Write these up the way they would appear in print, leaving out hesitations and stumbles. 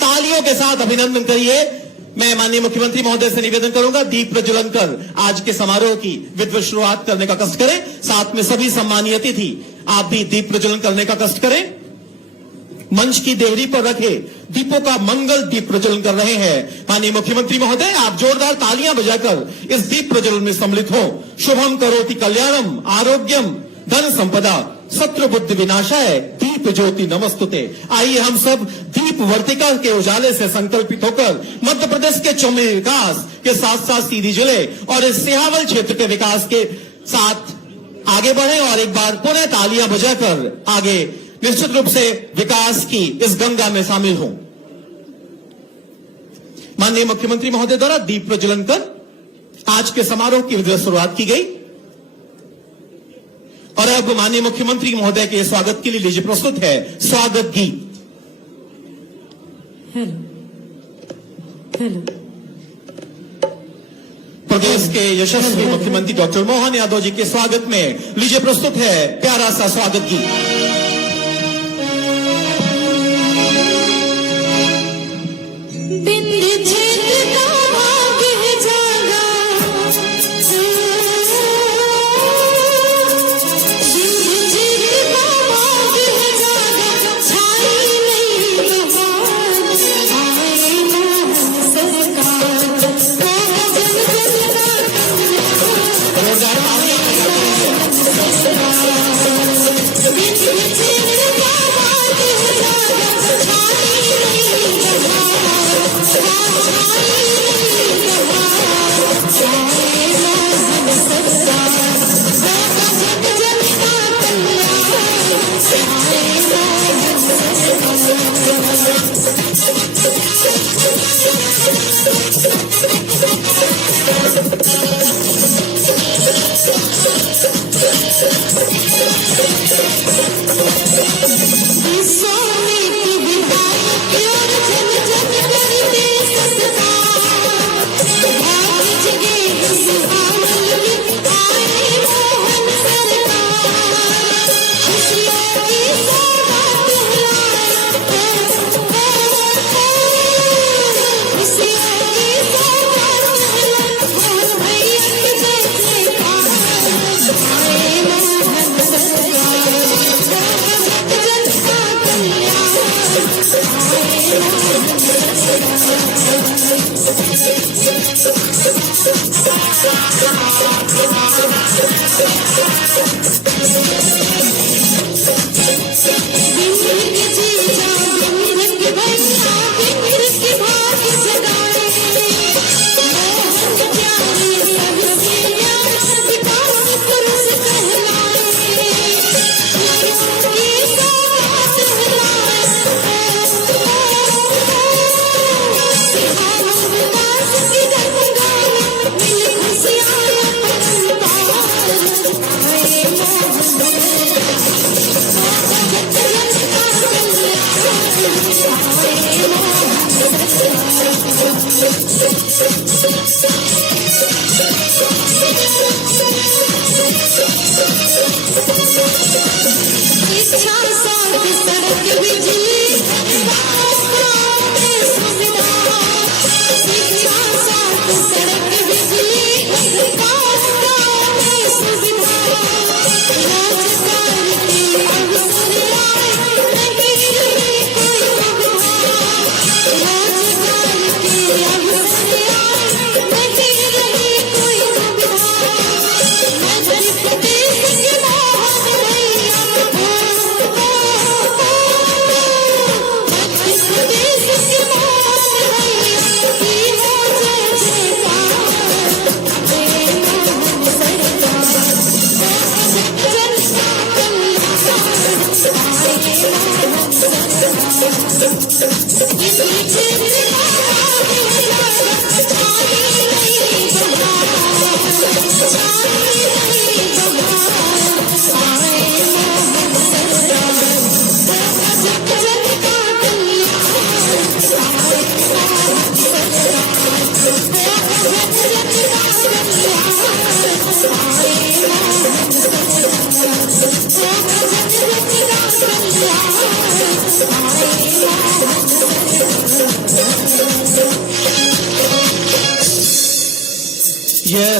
तालियों के साथ अभिनंदन करिए। मैं माननीय मुख्यमंत्री महोदय से निवेदन करूंगा, दीप प्रज्वलन कर आज के समारोह की विधिवत शुरुआत करने का कष्ट करें। साथ में सभी सम्मानीय अतिथि आप भी दीप प्रज्वलन करने का कष्ट करें। मंच की देहरी पर रखे दीपों का मंगल दीप प्रज्वलन कर रहे हैं माननीय मुख्यमंत्री महोदय। आप जोरदार तालियां बजाकर इस दीप प्रज्वलन में सम्मिलित हो। शुभम करोति कल्याणम, आरोग्यम, धन संपदा, शत्रु बुद्धि विनाशाय, दीप ज्योति नमस्तुते। आइए हम सब दीप वर्तिका के उजाले से संकल्पित होकर मध्य प्रदेश के चौमुखी विकास के साथ साथ सीधी जिले और इस सिहावल क्षेत्र के विकास के साथ आगे बढ़े और एक बार पुनः तालियां बजाकर आगे निश्चित रूप से विकास की इस गंगा में शामिल हों। माननीय मुख्यमंत्री महोदय द्वारा दीप प्रज्वलन कर आज के समारोह की विधिवत शुरुआत की गई और अब माननीय मुख्यमंत्री महोदय के स्वागत के लिए लीजिए प्रस्तुत है स्वागत गीत। प्रदेश के यशस्वी मुख्यमंत्री डॉक्टर मोहन यादव जी के स्वागत में लीजिए प्रस्तुत है प्यारा सा स्वागत गीत।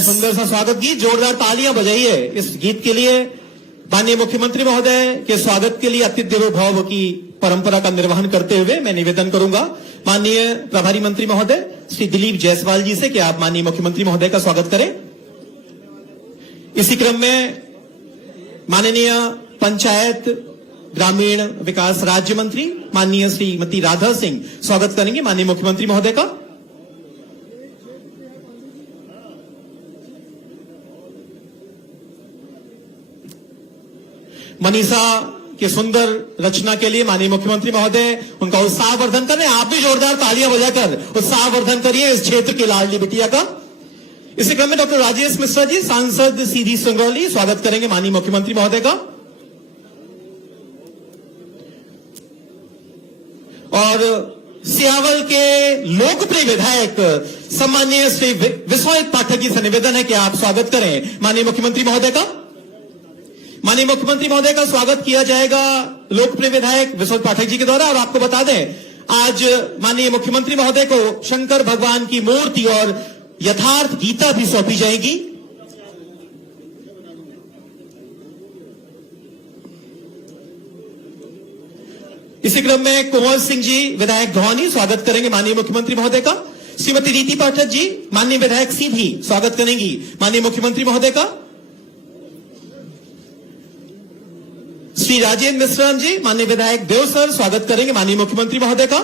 सुंदर सा स्वागत गीत, जोरदार तालियां बजाइए इस गीत के लिए। माननीय मुख्यमंत्री महोदय के स्वागत के लिए अतिथि देवो भव की परंपरा का निर्वहन करते हुए मैं निवेदन करूंगा माननीय प्रभारी मंत्री महोदय श्री दिलीप जायसवाल जी से कि आप माननीय मुख्यमंत्री महोदय का स्वागत करें। इसी क्रम में माननीय पंचायत ग्रामीण विकास राज्य मंत्री माननीय श्रीमती राधा सिंह स्वागत करेंगे माननीय मुख्यमंत्री महोदय का। मनीषा के सुंदर रचना के लिए माननीय मुख्यमंत्री महोदय उनका उत्साहवर्धन करें। आप भी जोरदार तालियां बजाकर उत्साहवर्धन करिए इस क्षेत्र की लाडली बिटिया का। इसी क्रम में डॉक्टर राजेश मिश्रा जी सांसद सीधी सिंगरौली स्वागत करेंगे माननीय मुख्यमंत्री महोदय का। और सियावल के लोकप्रिय विधायक सम्माननीय श्री विश्वनाथ पाठक जी से निवेदन है कि आप स्वागत करें माननीय मुख्यमंत्री महोदय का। माननीय मुख्यमंत्री महोदय का स्वागत किया जाएगा लोकप्रिय विधायक विश्वनाथ पाठक जी के द्वारा। और आपको बता दें आज माननीय मुख्यमंत्री महोदय को शंकर भगवान की मूर्ति और यथार्थ गीता भी सौंपी जाएगी। इसी क्रम में कुंवर सिंह जी विधायक धौनी स्वागत करेंगे माननीय मुख्यमंत्री महोदय का। श्रीमती रीति पाठक जी माननीय विधायक सीधी स्वागत करेंगी माननीय मुख्यमंत्री महोदय का। श्री राजेंद्र मिश्रा जी माननीय विधायक देवसर स्वागत करेंगे माननीय मुख्यमंत्री महोदय का।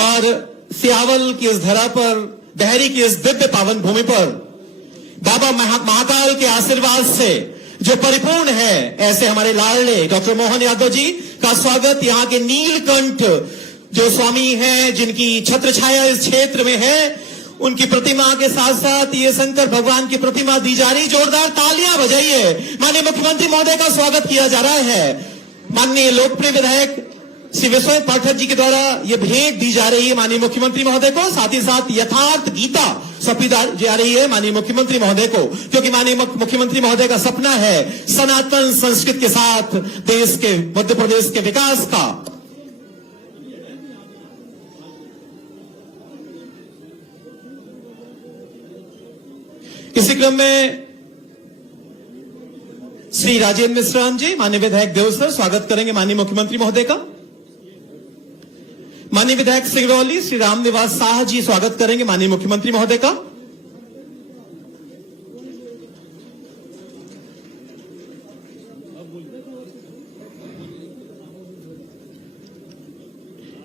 और सियावल की इस धरा पर बहरी की इस दिव्य पावन भूमि पर बाबा महाकाल के आशीर्वाद से जो परिपूर्ण है ऐसे हमारे लाडले डॉक्टर मोहन यादव जी का स्वागत यहां के नीलकंठ जो स्वामी हैं जिनकी छत्र छाया इस क्षेत्र में है उनकी प्रतिमा के साथ साथ ये शंकर भगवान की प्रतिमा दी जा रही। जोरदार तालियां बजाइए माननीय मुख्यमंत्री महोदय का स्वागत किया जा रहा है। माननीय लोकप्रिय विधायक श्री विश्वनाथ पाठक जी के द्वारा ये भेंट दी जा रही है माननीय मुख्यमंत्री महोदय को। साथ ही साथ यथार्थ गीता सौंपी जा रही है माननीय मुख्यमंत्री महोदय को, क्योंकि माननीय मुख्यमंत्री महोदय का सपना है सनातन संस्कृति के साथ देश के मध्य प्रदेश के विकास का। इसी क्रम में श्री राजेंद्र मिश्रा जी माननीय विधायक देवसर स्वागत करेंगे माननीय मुख्यमंत्री महोदय का। माननीय विधायक सिंगरौली श्री रामनिवास शाह जी स्वागत करेंगे माननीय मुख्यमंत्री महोदय का।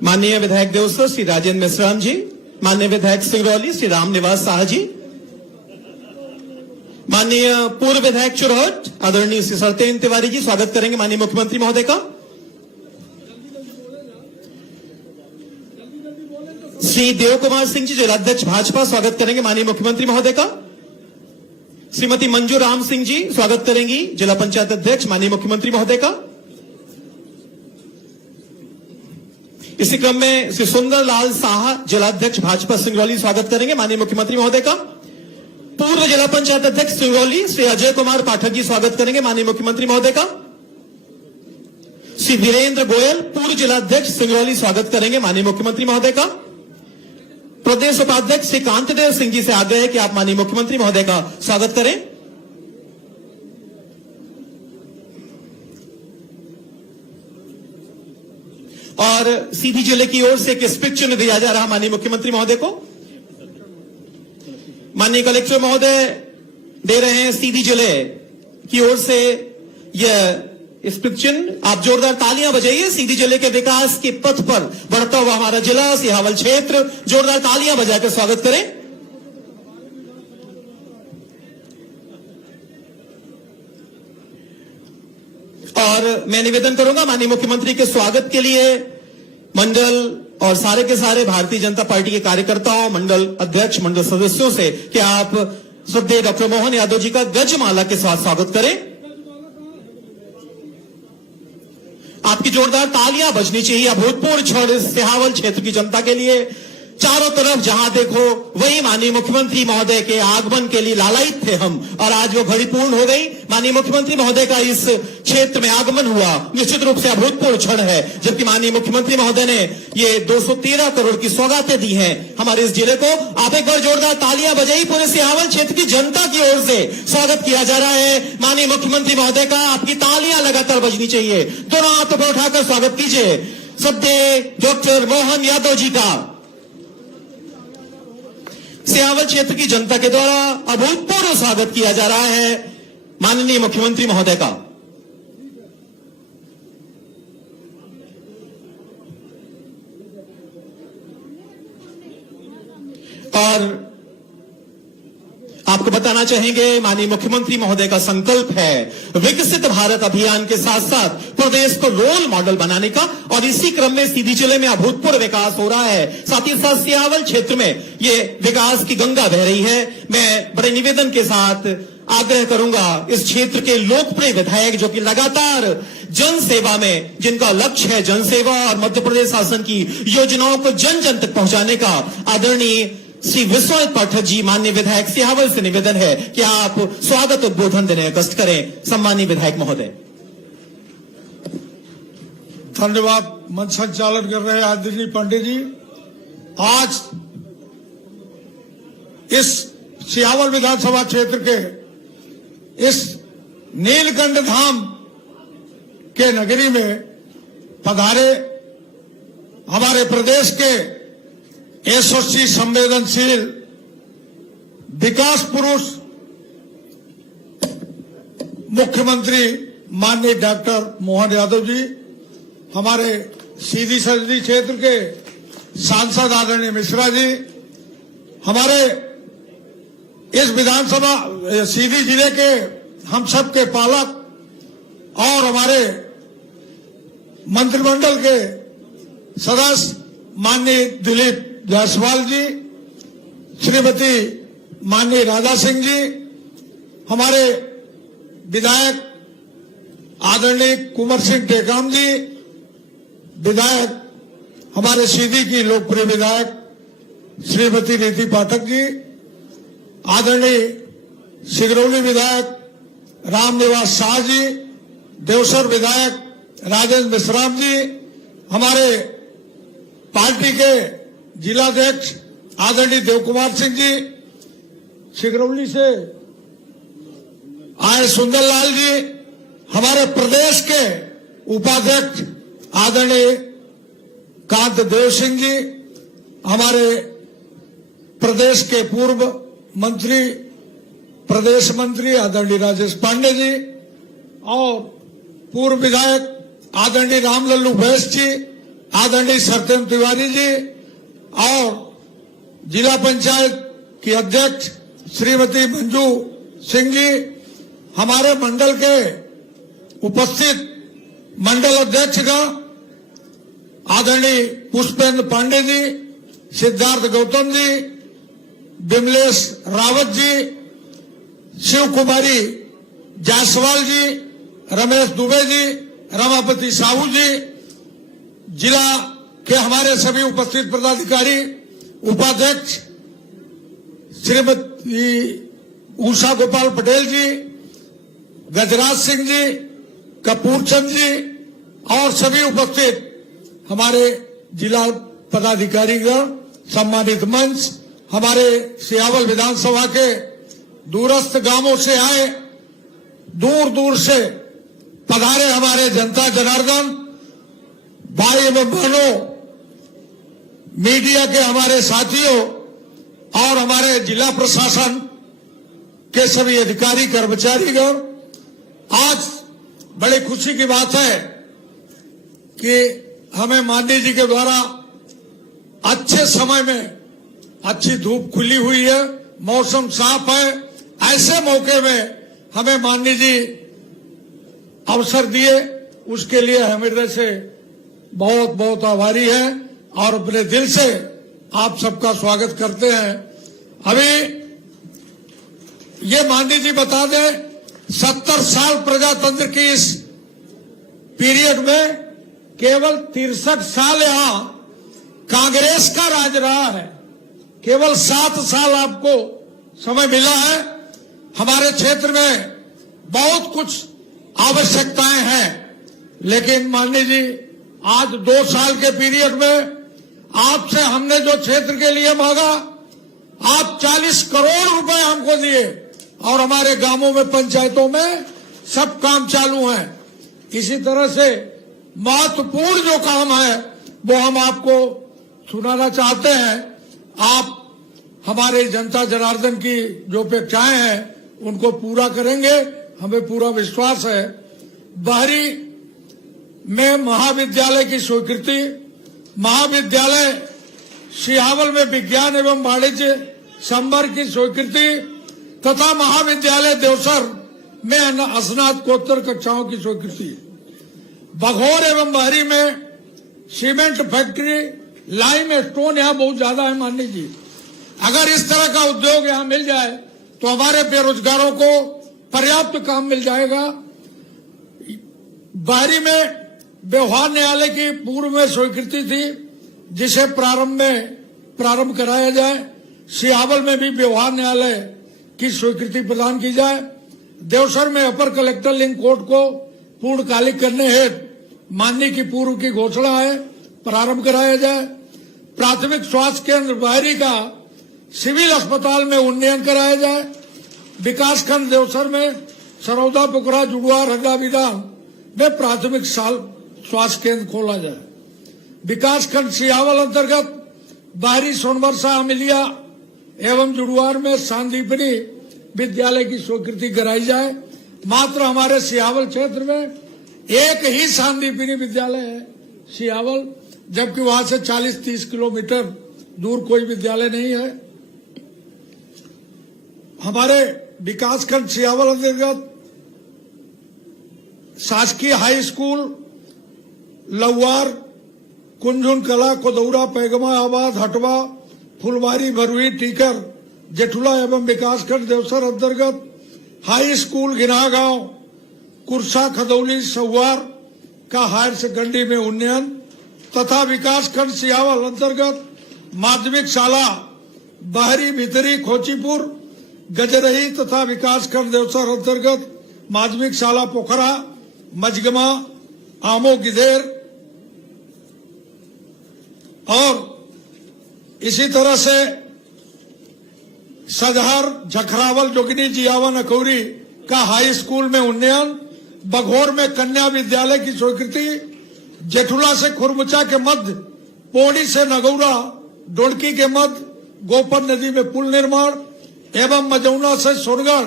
माननीय विधायक देवसर श्री राजेंद्र मिश्रा जी माननीय विधायक सिंगरौली श्री रामनिवास शाह जी। माननीय पूर्व विधायक चुरहट आदरणीय श्री सत्येंद्र तिवारी जी स्वागत करेंगे माननीय मुख्यमंत्री महोदय का। श्री देव कुमार सिंह जी जिलाध्यक्ष भाजपा स्वागत करेंगे माननीय मुख्यमंत्री महोदय का। श्रीमती मंजू राम सिंह जी स्वागत करेंगी जिला पंचायत अध्यक्ष माननीय मुख्यमंत्री महोदय का। इसी क्रम में श्री सुंदर लाल साहा जिलाध्यक्ष भाजपा सिंगरौली स्वागत करेंगे माननीय मुख्यमंत्री महोदय का। पूर्व जिला पंचायत अध्यक्ष सिंगरौली श्री अजय कुमार पाठक जी स्वागत करेंगे माननीय मुख्यमंत्री महोदय का। श्री वीरेंद्र गोयल पूर्व जिलाध्यक्ष सिंगरौली स्वागत करेंगे माननीय मुख्यमंत्री महोदय का। प्रदेश उपाध्यक्ष श्री कांतिदेव सिंह जी से आग्रह है कि आप माननीय मुख्यमंत्री महोदय का स्वागत करें। और सीधी जिले की ओर से एक स्पीच चिन्ह दिया जा रहा माननीय मुख्यमंत्री महोदय को। माननीय कलेक्टर महोदय दे रहे हैं सीधी जिले की ओर से यह स्पीच चिन्ह। आप जोरदार तालियां बजाइए सीधी जिले के विकास के पथ पर बढ़ता हुआ हमारा जिला सियावल क्षेत्र। जोरदार तालियां बजाकर स्वागत करें। और मैं निवेदन करूंगा माननीय मुख्यमंत्री के स्वागत के लिए मंडल और सारे के सारे भारतीय जनता पार्टी के कार्यकर्ताओं, मंडल अध्यक्ष, मंडल सदस्यों से कि आप श्रद्धेय डॉक्टर मोहन यादव जी का गजमाला के साथ स्वागत करें। आपकी जोरदार तालियां बजनी चाहिए अभूतपूर्व क्षण सियावल क्षेत्र की जनता के लिए। चारों तरफ जहां देखो वही माननीय मुख्यमंत्री महोदय के आगमन के लिए लालायित थे हम, और आज वो घड़ी पूर्ण हो गई। माननीय मुख्यमंत्री महोदय का इस क्षेत्र में आगमन हुआ निश्चित रूप से अभूतपूर्व क्षण है, जबकि माननीय मुख्यमंत्री महोदय ने ये 213 करोड़ की सौगातें दी हैं हमारे इस जिले को। आप एक बार जोरदार तालियां बजाई, पूरे सिहावल क्षेत्र की जनता की ओर से स्वागत किया जा रहा है माननीय मुख्यमंत्री महोदय का। आपकी तालियां लगातार बजनी चाहिए, दोनों हाथों पर उठाकर स्वागत कीजिए सद्य डॉक्टर मोहन यादव जी का। सिहावल क्षेत्र की जनता के द्वारा अभूतपूर्व स्वागत किया जा रहा है माननीय मुख्यमंत्री महोदय का। और आपको बताना चाहेंगे माननीय मुख्यमंत्री महोदय का संकल्प है विकसित भारत अभियान के साथ साथ प्रदेश को रोल मॉडल बनाने का, और इसी क्रम में सीधी जिले में अभूतपूर्व विकास हो रहा है। साथ ही साथ सिहावल क्षेत्र में ये विकास की गंगा बह रही है। मैं बड़े निवेदन के साथ आग्रह करूंगा इस क्षेत्र के लोकप्रिय विधायक जो कि लगातार जन सेवा में, जिनका लक्ष्य है जन सेवा और मध्य प्रदेश शासन की योजनाओं को जन जन तक पहुंचाने का, आदरणीय श्री विश्वनाथ पाठक जी माननीय विधायक सिहावल से निवेदन है कि आप स्वागत उद्बोधन देने का कष्ट करें। सम्मानीय विधायक महोदय। धन्यवाद। मंच संचालन कर रहे आदरणीय पंडित जी, आज इस सिहावल विधानसभा क्षेत्र के इस नीलकंठ धाम के नगरी में पधारे हमारे प्रदेश के यशस्वी संवेदनशील विकास पुरुष मुख्यमंत्री माननीय डॉक्टर मोहन यादव जी, हमारे सीधी संसदीय क्षेत्र के सांसद आदरणीय मिश्रा जी, हमारे इस विधानसभा सीधी जिले के हम सब के पालक और हमारे मंत्रिमंडल के सदस्य माननीय दिलीप जायसवाल जी, श्रीमती माननीय राधा सिंह जी, हमारे विधायक आदरणीय कुंवर सिंह टेकाम जी, विधायक हमारे सीधी की लोकप्रिय विधायक श्रीमती नीति पाठक जी, आदरणीय सिगरौली विधायक रामनिवास शाह जी, देवसर विधायक राजेंद्र मिश्राम जी, हमारे पार्टी के जिलाध्यक्ष आदरणीय देव कुमार सिंह जी, सिगरौली से आए सुंदरलाल जी, हमारे प्रदेश के उपाध्यक्ष आदरणीय कांत देव सिंह जी, हमारे प्रदेश के पूर्व मंत्री प्रदेश मंत्री आदरणीय राजेश पांडे जी, और पूर्व विधायक आदरणीय रामलल्लू बैस जी, आदरणीय सत्येंद्र तिवारी जी, और जिला पंचायत की अध्यक्ष श्रीमती मंजू सिंह जी, हमारे मंडल के उपस्थित मंडल अध्यक्षगण आदरणीय पुष्पेंद्र पांडे जी, सिद्धार्थ गौतम जी, विमलेश रावत जी, शिव कुमारी जायसवाल जी, रमेश दुबे जी, रमापति साहू जी, जिला के हमारे सभी उपस्थित पदाधिकारी उपाध्यक्ष श्रीमती उषा गोपाल पटेल जी, गजराज सिंह जी, कपूर चंद जी, और सभी उपस्थित हमारे जिला पदाधिकारीगण, सम्मानित मंच, हमारे सिहावल विधानसभा के दूरस्थ गांवों से आए, दूर दूर से पधारे हमारे जनता जनार्दन, भाई एवं बहनों, मीडिया के हमारे साथियों और हमारे जिला प्रशासन के सभी अधिकारी कर्मचारीगण, आज बड़ी खुशी की बात है कि हमें माननीय जी के द्वारा अच्छे समय में अच्छी धूप खुली हुई है, मौसम साफ है, ऐसे मौके में हमें माननीय जी अवसर दिए, उसके लिए हम हृदय से बहुत बहुत आभारी हैं और अपने दिल से आप सबका स्वागत करते हैं। अभी ये माननीय जी बता दें, 70 साल प्रजातंत्र की इस पीरियड में केवल 63 साल यहां कांग्रेस का राज रहा है। केवल 7 साल आपको समय मिला है। हमारे क्षेत्र में बहुत कुछ आवश्यकताएं हैं, लेकिन माननीय जी आज 2 साल के पीरियड में आपसे हमने जो क्षेत्र के लिए मांगा, आप 40 करोड़ रुपए हमको दिए और हमारे गांवों में, पंचायतों में सब काम चालू है। इसी तरह से महत्वपूर्ण जो काम है वो हम आपको सुनाना चाहते हैं। आप हमारे जनता जनार्दन की जो अपेक्षाएं हैं उनको पूरा करेंगे, हमें पूरा विश्वास है। बाहरी में महाविद्यालय की स्वीकृति, महाविद्यालय सिहावल में विज्ञान एवं वाणिज्य संवर्ग की स्वीकृति तथा महाविद्यालय देवसर में स्नातकोत्तर कक्षाओं की स्वीकृति, बघौर एवं बहरी में सीमेंट फैक्ट्री, लाइम स्टोन यहाँ बहुत ज्यादा है माननीय जी। अगर इस तरह का उद्योग यहाँ मिल जाए तो हमारे बेरोजगारों को पर्याप्त काम मिल जाएगा। बहरी में व्यवहार न्यायालय की पूर्व में स्वीकृति थी जिसे प्रारंभ कराया जाए। सिहावल में भी व्यवहार न्यायालय की स्वीकृति प्रदान की जाए। देवसर में अपर कलेक्टर लिंक कोर्ट को पूर्णकालिक करने हेतु माननीय की पूर्व की घोषणा है, प्रारंभ कराया जाए। प्राथमिक स्वास्थ्य केंद्र बहरी का सिविल अस्पताल में उन्नयन कराया जाए। विकासखंड देवसर में सरौदा, पुकरा, जुड़वा, रंगा विधान में प्राथमिक स्वास्थ्य केंद्र खोला जाए। विकासखंड सिहावल अंतर्गत बहरी, सोनबरसा, अमिलिया एवं जुड़वार में सांदीपनी विद्यालय की स्वीकृति कराई जाए। मात्र हमारे सिहावल क्षेत्र में एक ही सांदीपनी विद्यालय है सिहावल, जबकि वहां से 40-30 किलोमीटर दूर कोई विद्यालय नहीं है। हमारे विकासखंड सिहावल अंतर्गत शासकीय हाई स्कूल लौवार, कुंजुन कला, कोदौरा, पैगमा, आबाद, हटवा, फुलवारी, भरुई, टीकर, जेठुला एवं विकासखंड देवसर अंतर्गत हाई स्कूल गिनागांव, कुरसा, खदौली, सहुआर का हायर सेकेंडरी में उन्नयन तथा विकासखंड सिहावल अंतर्गत माध्यमिक शाला बहरी, भितरी, खोचीपुर, गजरही तथा विकासखंड देवसर अंतर्गत माध्यमिक शाला पोखरा, मजगमा, आमो, गिधेर और इसी तरह से सजहर, झखरावल, जोगिनी, जियावन, अकौरी का हाई स्कूल में उन्नयन। बघौर में कन्या विद्यालय की स्वीकृति। जेठुला से खुरमुचा के मध्य, पौड़ी से नगौरा, डोड़की के मध्य गोपन नदी में पुल निर्माण एवं मजौना से सोनगढ़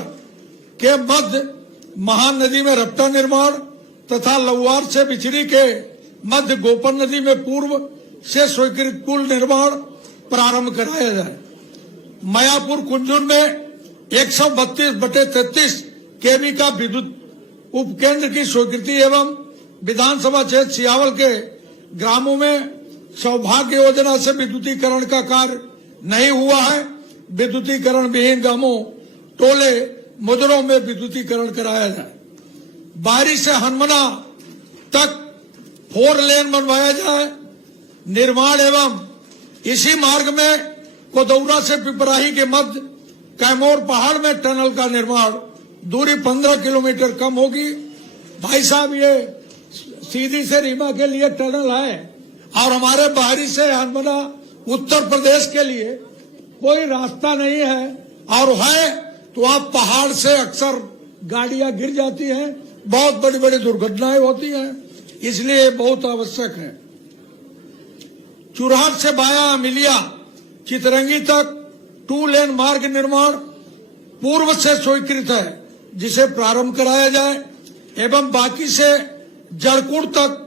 के मध्य महान नदी में रपटा निर्माण तथा लौवार से बिचरी के मध्य गोपन नदी में पूर्व से स्वीकृत पुल निर्माण प्रारंभ कराया जाए। मयापुर कुंजुन में 132/33 केवी का विद्युत उपकेंद्र की स्वीकृति एवं विधानसभा क्षेत्र सिहावल के ग्रामों में सौभाग्य योजना से विद्युतीकरण का कार्य नहीं हुआ है। विद्युतीकरण विहीन गांवों, टोले, मुजरों में विद्युतीकरण कराया जाए। बारी से हनुमना तक 4 लेन बनवाया जाए। निर्माण एवं इसी मार्ग में कोदौरा से पिपराही के मध्य कैमोर पहाड़ में टनल का निर्माण, दूरी 15 किलोमीटर कम होगी। भाई साहब, ये सीधी से रीमा के लिए टनल है और हमारे बाहरी से हनुमना उत्तर प्रदेश के लिए कोई रास्ता नहीं है, और है तो आप पहाड़ से अक्सर गाड़ियां गिर जाती हैं, बहुत बड़ी बड़ी दुर्घटनाएं होती हैं, इसलिए बहुत आवश्यक है। चुरहट से बाया अमिलिया चितरंगी तक 2 लेन मार्ग निर्माण पूर्व से स्वीकृत है, जिसे प्रारंभ कराया जाए एवं बाकी से जड़कुड़ तक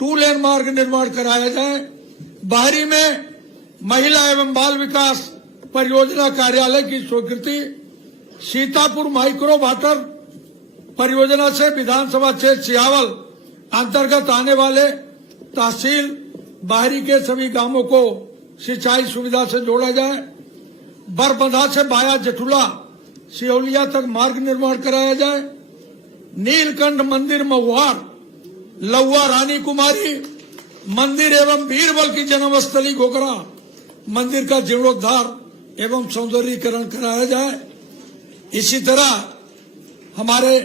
2 लेन मार्ग निर्माण कराया जाए। बाहरी में महिला एवं बाल विकास परियोजना कार्यालय की स्वीकृति। सीतापुर माइक्रो वाटर परियोजना से विधानसभा क्षेत्र सिहावल अंतर्गत आने वाले तहसील बाहरी के सभी गांवों को सिंचाई सुविधा से जोड़ा जाए। बरबंधा से बाया जेठुला सियोलिया तक मार्ग निर्माण कराया जाए। नीलकंठ मंदिर महुआर, लौवा रानी कुमारी मंदिर एवं बीरबल की जन्मस्थली घोघरा मंदिर का जीर्णोद्धार एवं सौंदर्यीकरण कराया जाए। इसी तरह हमारे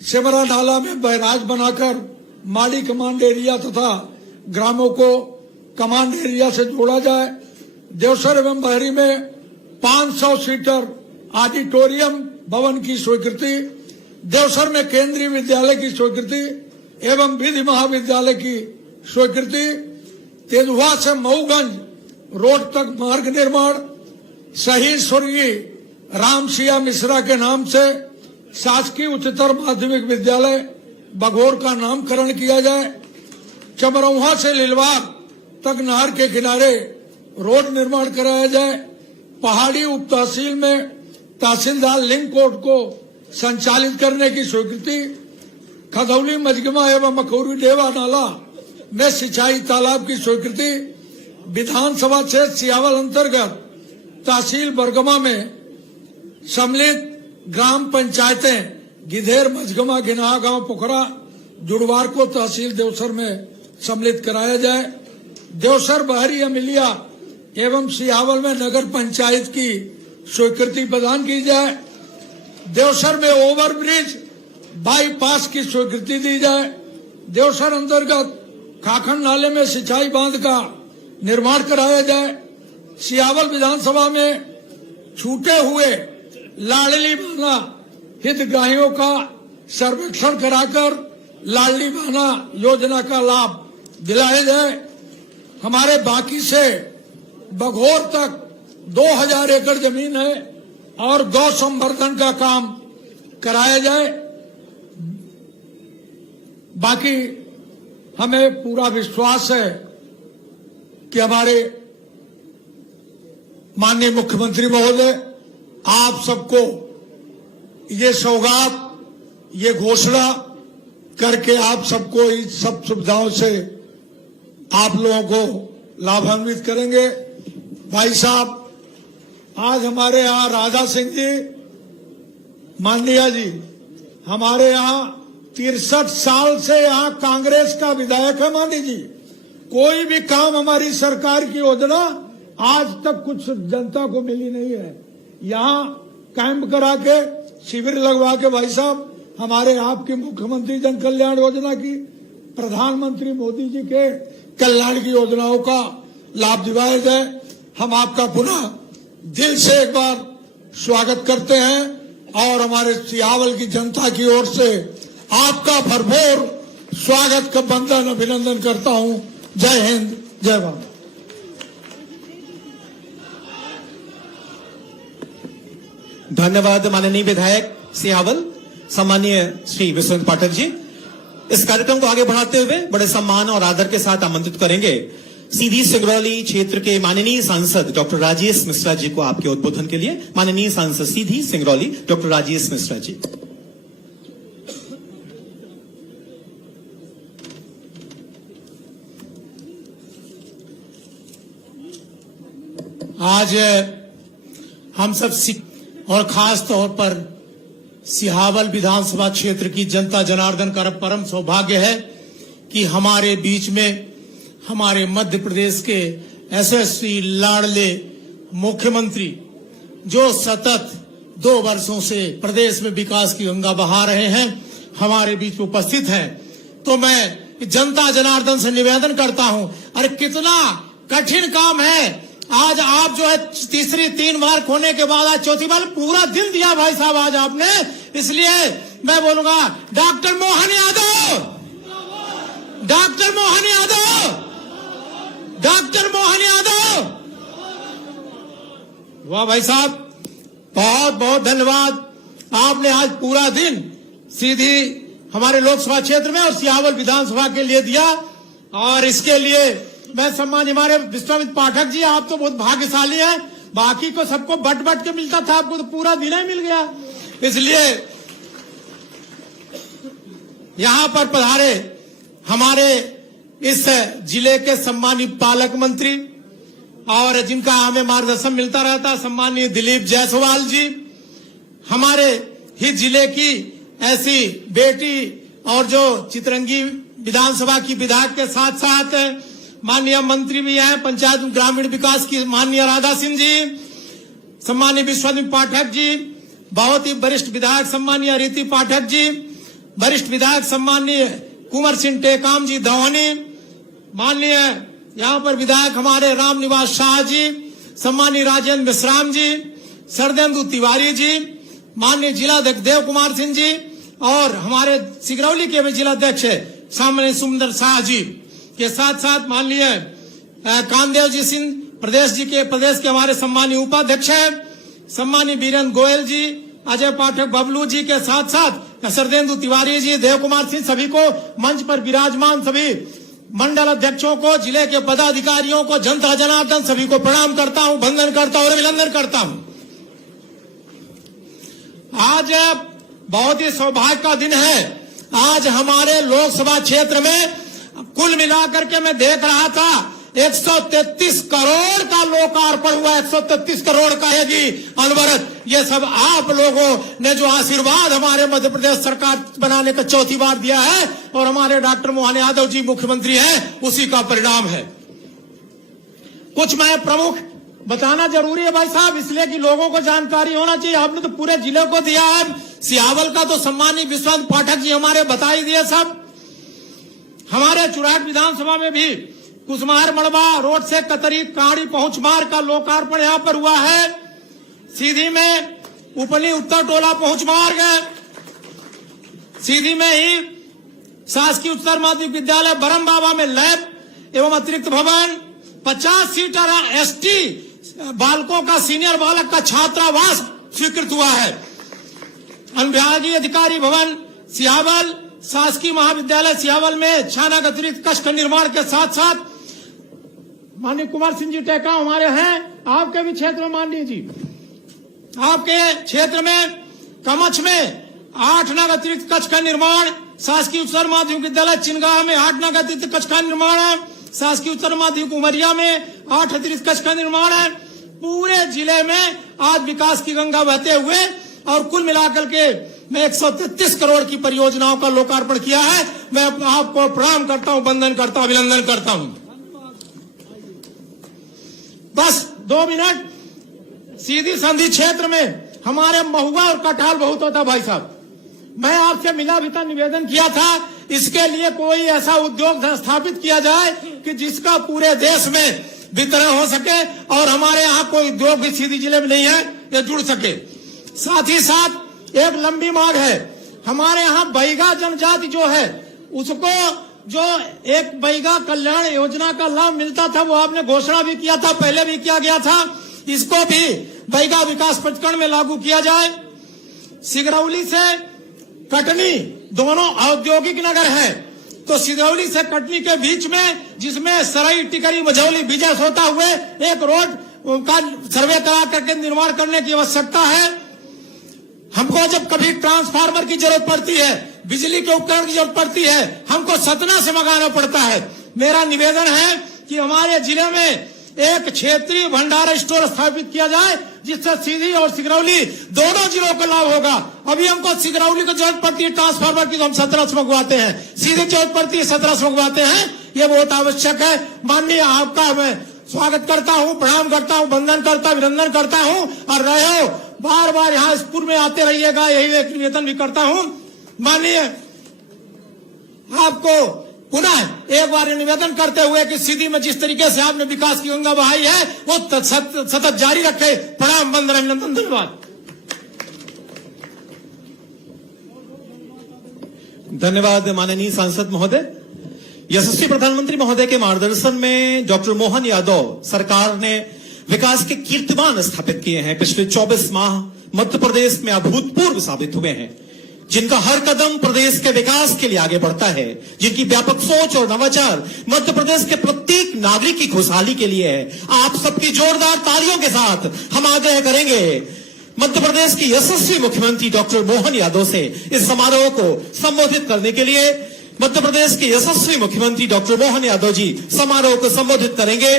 सिमरा नाला में बैराज बनाकर माड़ी कमांड एरिया तथा ग्रामों को कमांड एरिया से जोड़ा जाए। देवसर एवं बहरी में 500 सीटर ऑडिटोरियम भवन की स्वीकृति। देवसर में केंद्रीय विद्यालय की स्वीकृति एवं विधि महाविद्यालय की स्वीकृति। तेंदुआ से मऊगंज रोड तक मार्ग निर्माण। शहीद स्वर्गीय रामसिया मिश्रा के नाम से शासकीय उच्चतर माध्यमिक विद्यालय बघोर का नामकरण किया जाए। चमरौहा से लिलवार तक नहर के किनारे रोड निर्माण कराया जाए। पहाड़ी उप तहसील में तहसीलदार लिंक कोर्ट को संचालित करने की स्वीकृति। खदौली मजगमा एवं मखौरी डेवा नाला में सिंचाई तालाब की स्वीकृति। विधानसभा क्षेत्र सियावल अंतर्गत तहसील बरगमा में सम्मिलित ग्राम पंचायतें गिधेर मजगमा गिनाहा गांव पोखरा जुड़वार को तहसील देवसर में सम्मिलित कराया जाए। देवसर बहरी अमिलिया एवं सियावल में नगर पंचायत की स्वीकृति प्रदान की जाए। देवसर में ओवरब्रिज बाईपास की स्वीकृति दी जाए। देवसर अंतर्गत खाखन नाले में सिंचाई बांध का निर्माण कराया जाए। सियावल विधानसभा में छूटे हुए लाडली बहना हितग्राहियों का सर्वेक्षण कराकर लाडली बहना योजना का लाभ दिलाया जाए। हमारे बाकी से बघोर तक 2000 एकड़ जमीन है और गौ संवर्धन का काम कराया जाए। बाकी हमें पूरा विश्वास है कि हमारे माननीय मुख्यमंत्री महोदय आप सबको ये सौगात, ये घोषणा करके आप सबको इस सब सुविधाओं से आप लोगों को लाभान्वित करेंगे। भाई साहब, आज हमारे यहाँ राजा सिंह जी मांडिया जी हमारे यहाँ 63 साल से यहाँ कांग्रेस का विधायक है। मांडी जी, कोई भी काम हमारी सरकार की योजना आज तक कुछ जनता को मिली नहीं है। यहाँ कैंप करा के शिविर लगवा के भाई साहब हमारे आपकी मुख्यमंत्री जन कल्याण योजना की, प्रधानमंत्री मोदी जी के कल्याण की योजनाओं का लाभ दिलाया जाए। हम आपका पुनः दिल से एक बार स्वागत करते हैं और हमारे सियावल की जनता की ओर से आपका भरपूर स्वागत का बंधन अभिनंदन करता हूं। जय हिंद, जय भारत। धन्यवाद माननीय विधायक सियावल सम्मानीय श्री विश्वनाथ पाठक जी। इस कार्यक्रम को आगे बढ़ाते हुए बड़े सम्मान और आदर के साथ आमंत्रित करेंगे सीधी सिंगरौली क्षेत्र के माननीय सांसद डॉक्टर राजेश मिश्रा जी को आपके उद्बोधन के लिए। माननीय सांसद सीधी सिंगरौली डॉक्टर राजेश मिश्रा जी। आज हम सब और खास तौर पर सिहावल विधानसभा क्षेत्र की जनता जनार्दन का परम सौभाग्य है कि हमारे बीच में हमारे मध्य प्रदेश के यशस्वी लाडले मुख्यमंत्री जो सतत 2 वर्षों से प्रदेश में विकास की गंगा बहा रहे हैं, हमारे बीच उपस्थित हैं। तो मैं जनता जनार्दन से निवेदन करता हूं, अरे कितना कठिन काम है। आज आप जो है तीसरी 3 बार खोने के बाद आज चौथी बार पूरा दिन दिया भाई साहब आज आपने। इसलिए मैं बोलूंगा doctor Mohan Yadav, doctor Mohan Yadav, doctor Mohan Yadav. वाह भाई साहब, बहुत बहुत धन्यवाद। आपने आज पूरा दिन सीधी हमारे लोकसभा क्षेत्र में और सियावल विधानसभा के लिए दिया और इसके लिए मैं सम्मानित हमारे विश्वनाथ पाठक जी, आप तो बहुत भाग्यशाली हैं। बाकी को सबको बट बट के मिलता था, आपको तो पूरा दिन ही मिल गया। इसलिए यहां पर पधारे हमारे इस जिले के सम्मानित पालक मंत्री और जिनका हमें मार्गदर्शन मिलता रहता, सम्मानित दिलीप जायसवाल जी, हमारे ही जिले की ऐसी बेटी और जो चितरंगी विधानसभा की विधायक के साथ साथ माननीय मंत्री भी हैं, पंचायत ग्रामीण विकास की माननीय राधा सिंह जी, सम्मानीय विश्वनाथ पाठक जी, बहुत ही वरिष्ठ विधायक सम्मानीय रीति पाठक जी, वरिष्ठ विधायक सम्माननीय कुंवर सिंह टेकाम जी दौहनी, माननीय यहाँ पर विधायक हमारे रामनिवास शाह जी, सम्माननीय राजेंद्र मिश्राम जी, सरदेंदु तिवारी जी, माननीय जिलाध्यक्ष देव कुमार सिंह जी और हमारे सिगरौली के भी जिलाध्यक्ष सामने सुंदर शाह जी के साथ साथ माननीय कामदेव जी सिंह प्रदेश के हमारे सम्माननीय उपाध्यक्ष है, सम्माननीय बीरेंद्र गोयल जी, अजय पाठक बबलू जी के साथ साथ सरदेंदु तिवारी जी, देव कुमार सिंह, सभी को मंच पर विराजमान सभी मंडल अध्यक्षों को, जिले के पदाधिकारियों को, जनता जनार्दन सभी को प्रणाम करता हूं, वंदन करता हूं और अभिनंदन करता हूं। आज बहुत ही सौभाग्य का दिन है। आज हमारे लोकसभा क्षेत्र में कुल मिलाकर के मैं देख रहा था 133 करोड़ का लोकार्पण हुआ। 133 करोड़ का है जी अनवरत। ये सब आप लोगों ने जो आशीर्वाद हमारे मध्य प्रदेश सरकार बनाने का चौथी बार दिया है और हमारे डॉक्टर मोहन यादव जी मुख्यमंत्री हैं, उसी का परिणाम है। कुछ मैं प्रमुख बताना जरूरी है भाई साहब, इसलिए कि लोगों को जानकारी होना चाहिए। आपने तो पूरे जिले को दिया है। सियावल का तो सम्मानित विश्वनाथ पाठक जी हमारे बता ही दिए सब। हमारे चुराट विधानसभा में भी कुसमार मड़वा रोड से कतरी काड़ी पहुंच मार्ग का लोकार्पण यहाँ पर हुआ है। सीधी में उपली उत्तर टोला पहुंच मार्ग है। सीधी में ही शासकीय उच्चतर माध्यमिक विद्यालय बरम बाबा में लैब एवं अतिरिक्त भवन, 50 सीटर एसटी बालकों का सीनियर बालक का छात्रावास स्वीकृत हुआ है। अनुविभागीय अधिकारी भवन सियावल, शासकीय महाविद्यालय सियावल में छानक अतिरिक्त कक्ष का निर्माण के साथ साथ माननीय कुमार सिंह जी टेका हमारे हैं, आपके भी क्षेत्र में माननीय जी, आपके क्षेत्र में कमच में 8 नग अतिरिक्त कक्ष का निर्माण, शासकीय उच्चतर माध्यमिक विद्यालय चिनगांव में 8 नग अतिरिक्त कक्ष का निर्माण है। शासकीय उच्चतर माध्यमिक उमरिया में 8 अतिरिक्त कक्ष का निर्माण है। पूरे जिले में आज विकास की गंगा बहते हुए और कुल मिलाकर के मैं 133 करोड़ की परियोजनाओं का लोकार्पण किया है। मैं आपको प्रणाम करता हूं, वंदन करता हूं, अभिनंदन करता हूं। बस 2 मिनट। सीधी संधि क्षेत्र में हमारे महुआ और कटहल बहुत होता भाई साहब। मैं आपसे मिला भी था, निवेदन किया था, इसके लिए कोई ऐसा उद्योग स्थापित किया जाए कि जिसका पूरे देश में वितरण हो सके और हमारे यहाँ कोई उद्योग भी सीधी जिले में नहीं है, ये जुड़ सके। साथ ही साथ एक लंबी मांग है हमारे यहाँ बैगा जनजाति जो है उसको जो एक बैगा कल्याण योजना का लाभ मिलता था वो आपने घोषणा भी किया था, पहले भी किया गया था। इसको भी बैगा विकास प्राधिकरण में लागू किया जाए। सिगरौली से कटनी दोनों औद्योगिक नगर है, तो सिगरौली से कटनी के बीच में जिसमें सराई टिकरी मझौली बिजस होता हुए एक रोड का सर्वे करा करके निर्माण करने की आवश्यकता है। हमको जब कभी ट्रांसफार्मर की जरूरत पड़ती है, बिजली के उपकरण की जरूरत पड़ती है, हमको सतना से मंगाना पड़ता है। मेरा निवेदन है कि हमारे जिले में एक क्षेत्रीय भंडार स्टोर स्थापित किया जाए जिससे सीधी और सिगरौली दोनों जिलों को लाभ होगा। अभी हमको सिगरौली को जरूरत पड़ती है ट्रांसफार्मर की, तो हम 17 से मंगवाते हैं, सीधी जरूरत पड़ती है 17 से मंगवाते हैं। ये बहुत आवश्यक है। माननीय आपका मैं स्वागत करता हूँ, प्रणाम करता हूँ, वंदन करता हूँ, अभिनंदन करता हूँ और रहे बार बार यहाँ स्कूल में आते रहिएगा, यही एक निवेदन भी करता हूँ। माननीय आपको पुनः एक बार निवेदन करते हुए कि सीधी में जिस तरीके से आपने विकास की गंगा बहाई है वो सतत जारी रखे। प्रणाम, वंदन, अभिनंदन, धन्यवाद। धन्यवाद माननीय सांसद महोदय। यशस्वी प्रधानमंत्री महोदय के मार्गदर्शन में डॉक्टर मोहन यादव सरकार ने विकास के कीर्तिमान स्थापित किए हैं। पिछले 24 माह मध्य प्रदेश में अभूतपूर्व साबित हुए हैं, जिनका हर कदम प्रदेश के विकास के लिए आगे बढ़ता है, जिनकी व्यापक सोच और नवाचार मध्य प्रदेश के प्रत्येक नागरिक की खुशहाली के लिए है। आप सबकी जोरदार तालियों के साथ हम आग्रह करेंगे मध्य प्रदेश के यशस्वी मुख्यमंत्री डॉक्टर मोहन यादव से इस समारोह को संबोधित करने के लिए मध्य प्रदेश के यशस्वी मुख्यमंत्री डॉक्टर मोहन यादव जी समारोह को संबोधित करेंगे।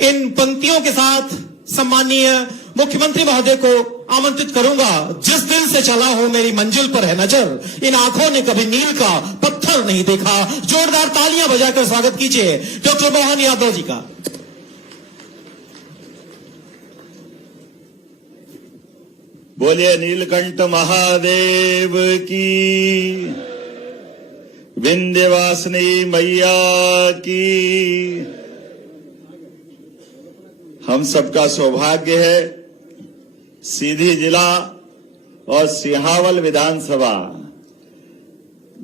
इन पंक्तियों के साथ सम्माननीय मुख्यमंत्री महोदय को आमंत्रित करूंगा। जिस दिल से चला हो मेरी मंजिल पर है नजर, इन आंखों ने कभी नील का पत्थर नहीं देखा। जोरदार तालियां बजाकर स्वागत कीजिए डॉक्टर मोहन यादव जी का। बोलिए नीलकंठ महादेव की, विंध्यवासिनी मैया की। हम सबका सौभाग्य है सीधी जिला और सिंहावल विधानसभा,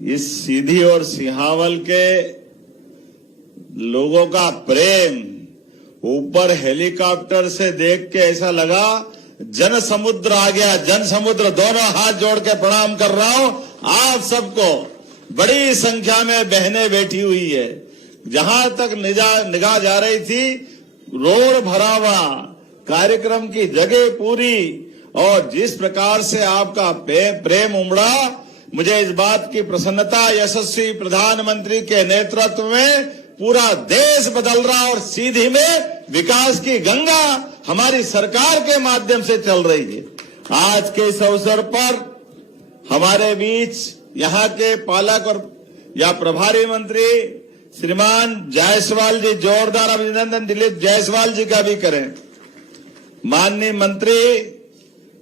इस सीधी और सिंहावल के लोगों का प्रेम ऊपर हेलीकॉप्टर से देख के ऐसा लगा जन समुद्र आ गया। जन समुद्र, दोनों हाथ जोड़ के प्रणाम कर रहा हूं आप सबको। बड़ी संख्या में बहनें बैठी हुई है। जहां तक निगाह जा रही थी, रोड भरा हुआ, कार्यक्रम की जगह पूरी, और जिस प्रकार से आपका प्रेम उमड़ा, मुझे इस बात की प्रसन्नता, यशस्वी प्रधानमंत्री के नेतृत्व में पूरा देश बदल रहा और सीधी में विकास की गंगा हमारी सरकार के माध्यम से चल रही है। आज के इस अवसर पर हमारे बीच यहाँ के पालक और या प्रभारी मंत्री श्रीमान जायसवाल जी, जोरदार अभिनंदन दिलीप जायसवाल जी का भी करें। माननीय मंत्री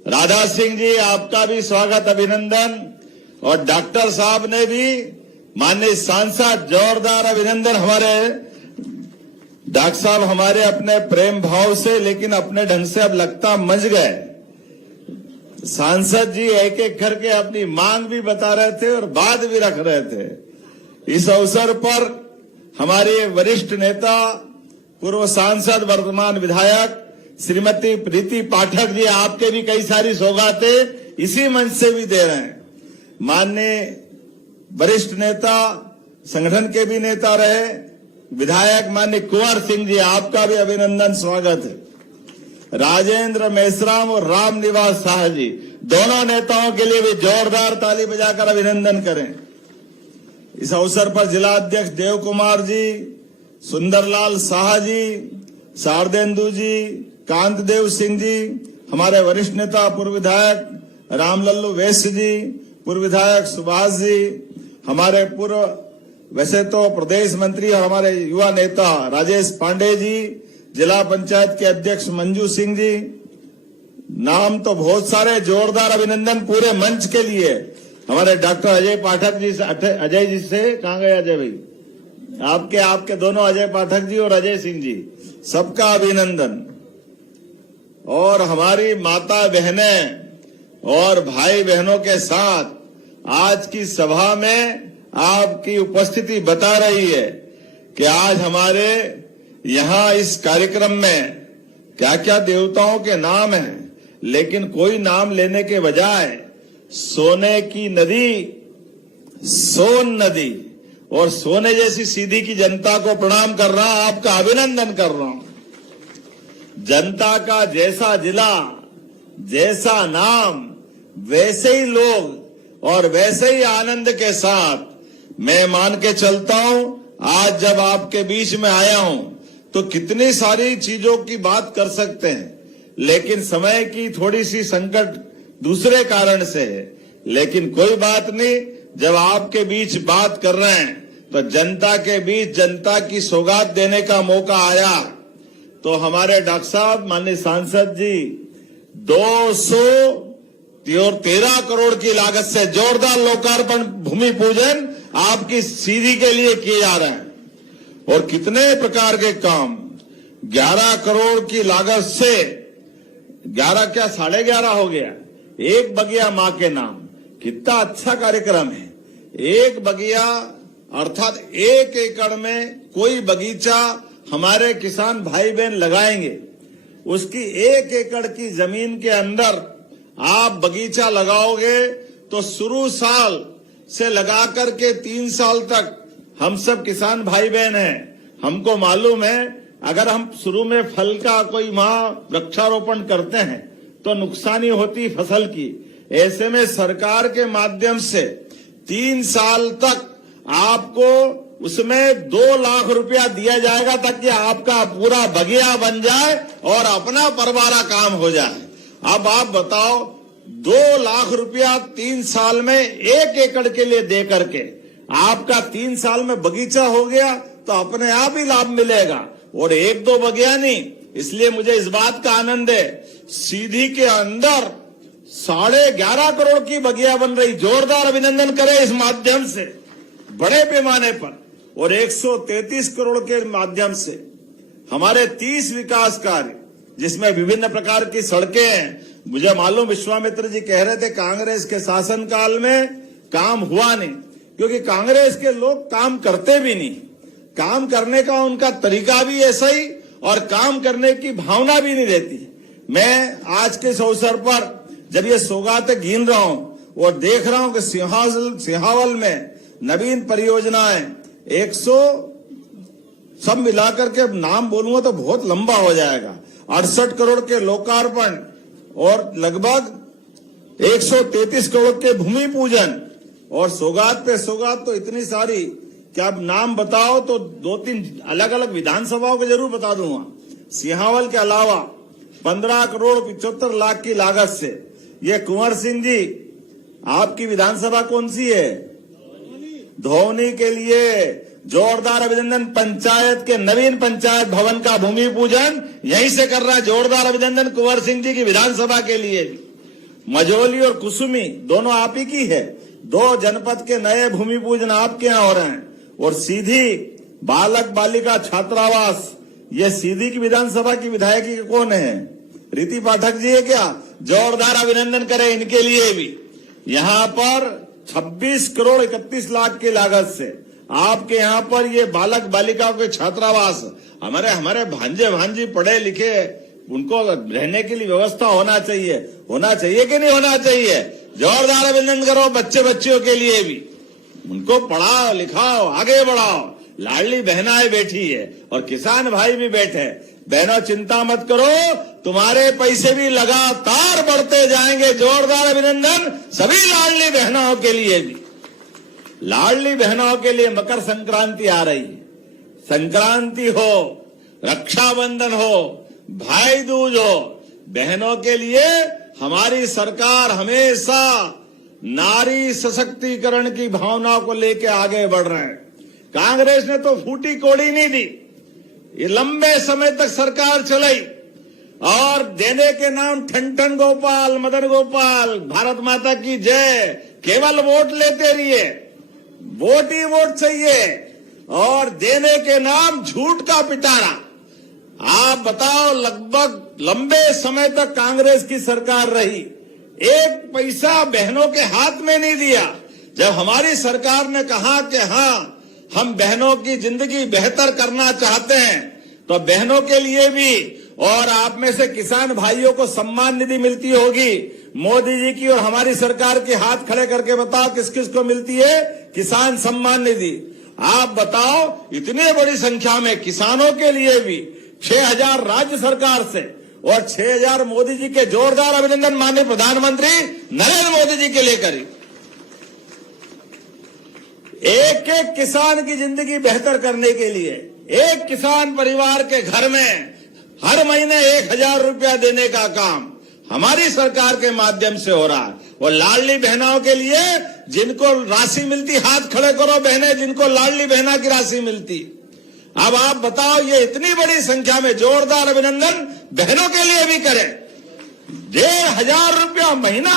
राधा सिंह जी, आपका भी स्वागत, अभिनंदन। और डॉक्टर साहब ने भी, माननीय सांसद, जोरदार अभिनंदन। हमारे डॉक्टर साहब हमारे अपने प्रेम भाव से, लेकिन अपने ढंग से अब लगता मंझ गए। सांसद जी एक एक करके अपनी मांग भी बता रहे थे और बात भी रख रहे थे। इस अवसर पर हमारे वरिष्ठ नेता, पूर्व सांसद, वर्तमान विधायक श्रीमती प्रीति पाठक जी, आपके भी कई सारी सौगातें इसी मंच से भी दे रहे हैं। माननीय वरिष्ठ नेता, संगठन के भी नेता रहे, विधायक माननीय कुंवर सिंह जी, आपका भी अभिनंदन, स्वागत है। राजेंद्र मेश्राम और राम निवास शाह जी, दोनों नेताओं के लिए भी जोरदार ताली बजाकर अभिनंदन करें। इस अवसर पर जिला अध्यक्ष देव कुमार जी, सुंदरलाल शाह जी, शारदेंदु जी, कांतदेव सिंह जी, हमारे वरिष्ठ नेता पूर्व विधायक रामलल्लू वैश्य जी, पूर्व विधायक सुभाष जी, हमारे पूर्व वैसे तो प्रदेश मंत्री और हमारे युवा नेता राजेश पांडे जी, जिला पंचायत के अध्यक्ष मंजू सिंह जी, नाम तो बहुत सारे, जोरदार अभिनंदन पूरे मंच के लिए। हमारे डॉक्टर अजय पाठक जी, अजय जी से कहां गए अजय भाई? आपके दोनों, अजय पाठक जी और अजय सिंह जी, सबका अभिनंदन। और हमारी माता बहनें और भाई बहनों के साथ आज की सभा में आपकी उपस्थिति बता रही है कि आज हमारे यहाँ इस कार्यक्रम में क्या क्या देवताओं के नाम हैं, लेकिन कोई नाम लेने के बजाय सोने की नदी, सोन नदी और सोने जैसी सीधी की जनता को प्रणाम कर रहा हूं, आपका अभिनंदन कर रहा हूं। जनता का जैसा जिला, जैसा नाम, वैसे ही लोग और वैसे ही आनंद के साथ मैं मान के चलता हूं। आज जब आपके बीच में आया हूं तो कितनी सारी चीजों की बात कर सकते हैं, लेकिन समय की थोड़ी सी संकट दूसरे कारण से है। लेकिन कोई बात नहीं, जब आपके बीच बात कर रहे हैं तो जनता के बीच जनता की सौगात देने का मौका आया। तो हमारे डॉक्टर साहब, माननीय सांसद जी, 213 करोड़ की लागत से जोरदार लोकार्पण, भूमि पूजन आपकी सीधी के लिए किए जा रहे हैं। और कितने प्रकार के काम, 11 करोड़ की लागत से, 11 क्या 11.5 हो गया, एक बगिया मां के नाम। कितना अच्छा कार्यक्रम है। एक बगिया अर्थात 1 एकड़ में कोई बगीचा हमारे किसान भाई बहन लगाएंगे, उसकी 1 एकड़ की जमीन के अंदर आप बगीचा लगाओगे तो शुरू साल से लगा करके 3 साल तक हम सब किसान भाई बहन हैं, हमको मालूम है अगर हम शुरू में फल का कोई वहां वृक्षारोपण करते हैं तो नुकसानी होती फसल की। ऐसे में सरकार के माध्यम से 3 साल तक आपको उसमें 2 लाख रुपया दिया जाएगा ताकि आपका पूरा बगिया बन जाए और अपना परवारा काम हो जाए। अब आप बताओ, 2 लाख रुपया 3 साल में 1 एकड़ के लिए दे करके आपका 3 साल में बगीचा हो गया तो अपने आप ही लाभ मिलेगा। और 1-2 बगिया नहीं, इसलिए मुझे इस बात का आनंद है, सीधी के अंदर 11.5 करोड़ की बगिया बन रही, जोरदार अभिनंदन करें इस माध्यम से बड़े पैमाने पर। और 133 करोड़ के माध्यम से हमारे 30 विकास कार्य, जिसमें विभिन्न प्रकार की सड़कें हैं। मुझे मालूम विश्वामित्र जी कह रहे थे कांग्रेस के शासनकाल में काम हुआ नहीं, क्योंकि कांग्रेस के लोग काम करते भी नहीं, काम करने का उनका तरीका भी ऐसा ही और काम करने की भावना भी नहीं रहती। मैं आज के इस अवसर पर जब ये सौगातें गिन रहा हूं और देख रहा हूं कि सिहावल में नवीन परियोजनाएं 100 सब मिलाकर के नाम बोलूंगा तो बहुत लंबा हो जाएगा, 68 करोड़ के लोकार्पण और लगभग 133 करोड़ के भूमि पूजन। और सौगात पे सौगात तो इतनी सारी कि आप नाम बताओ तो 2-3 अलग अलग विधानसभाओं को जरूर बता दूंगा। सिहावल के अलावा 15 करोड़ 75 लाख की लागत से ये कुंवर सिंह जी, आपकी विधानसभा कौन सी है? धोनी के लिए जोरदार अभिनंदन। पंचायत के नवीन पंचायत भवन का भूमि पूजन यहीं से कर रहा है। जोरदार अभिनंदन कुंवर सिंह जी की विधानसभा के लिए भी। मझौली और कुसुमी दोनों आप ही की है। 2 जनपद के नए भूमि पूजन आपके यहाँ हो रहे हैं। और सीधी बालक बालिका छात्रावास, ये सीधी की विधानसभा की विधायकी कौन है? रीति पाठक जी है क्या? जोरदार अभिनंदन करें इनके लिए भी। यहाँ पर 26 करोड़ 31 लाख की लागत से आपके यहाँ पर ये बालक बालिकाओं के छात्रावास, हमारे भांजे भांजी पढ़े लिखे, उनको रहने के लिए व्यवस्था होना चाहिए कि नहीं होना चाहिए? जोरदार अभिनंदन करो बच्चे बच्चियों के लिए भी। उनको पढ़ाओ लिखाओ आगे बढ़ाओ। लाडली बहनाएं बैठी है और किसान भाई भी बैठे। बहनों चिंता मत करो, तुम्हारे पैसे भी लगातार बढ़ते जाएंगे। जोरदार अभिनंदन सभी लाडली बहनों के लिए भी। लाडली बहनों के लिए मकर संक्रांति आ रही है। संक्रांति हो, रक्षाबंधन हो, भाई दूज हो, बहनों के लिए हमारी सरकार हमेशा नारी सशक्तिकरण की भावना को लेकर आगे बढ़ रहे हैं। कांग्रेस ने तो फूटी कोड़ी नहीं दी, ये लंबे समय तक सरकार चलाई और देने के नाम ठन गोपाल, मदन गोपाल, भारत माता की जय, केवल वोट लेते रहिए, वोट ही वोट चाहिए और देने के नाम झूठ का पिटारा। आप बताओ, लगभग लंबे समय तक कांग्रेस की सरकार रही, एक पैसा बहनों के हाथ में नहीं दिया। जब हमारी सरकार ने कहा कि हाँ हम बहनों की जिंदगी बेहतर करना चाहते हैं, तो बहनों के लिए भी, और आप में से किसान भाइयों को सम्मान निधि मिलती होगी मोदी जी की और हमारी सरकार के, हाथ खड़े करके बताओ किस किस को मिलती है किसान सम्मान निधि? आप बताओ, इतनी बड़ी संख्या में किसानों के लिए भी 6,000 राज्य सरकार से और 6,000 मोदी जी के। जोरदार अभिनंदन माननीय प्रधानमंत्री नरेंद्र मोदी जी के लिए करी। एक एक किसान की जिंदगी बेहतर करने के लिए एक किसान परिवार के घर में हर महीने 1,000 रुपया देने का काम हमारी सरकार के माध्यम से हो रहा है। और लाडली बहनों के लिए जिनको राशि मिलती, हाथ खड़े करो बहनें जिनको लाडली बहना की राशि मिलती। अब आप बताओ, ये इतनी बड़ी संख्या में जोरदार अभिनंदन बहनों के लिए भी करें। 1,500 रुपया महीना,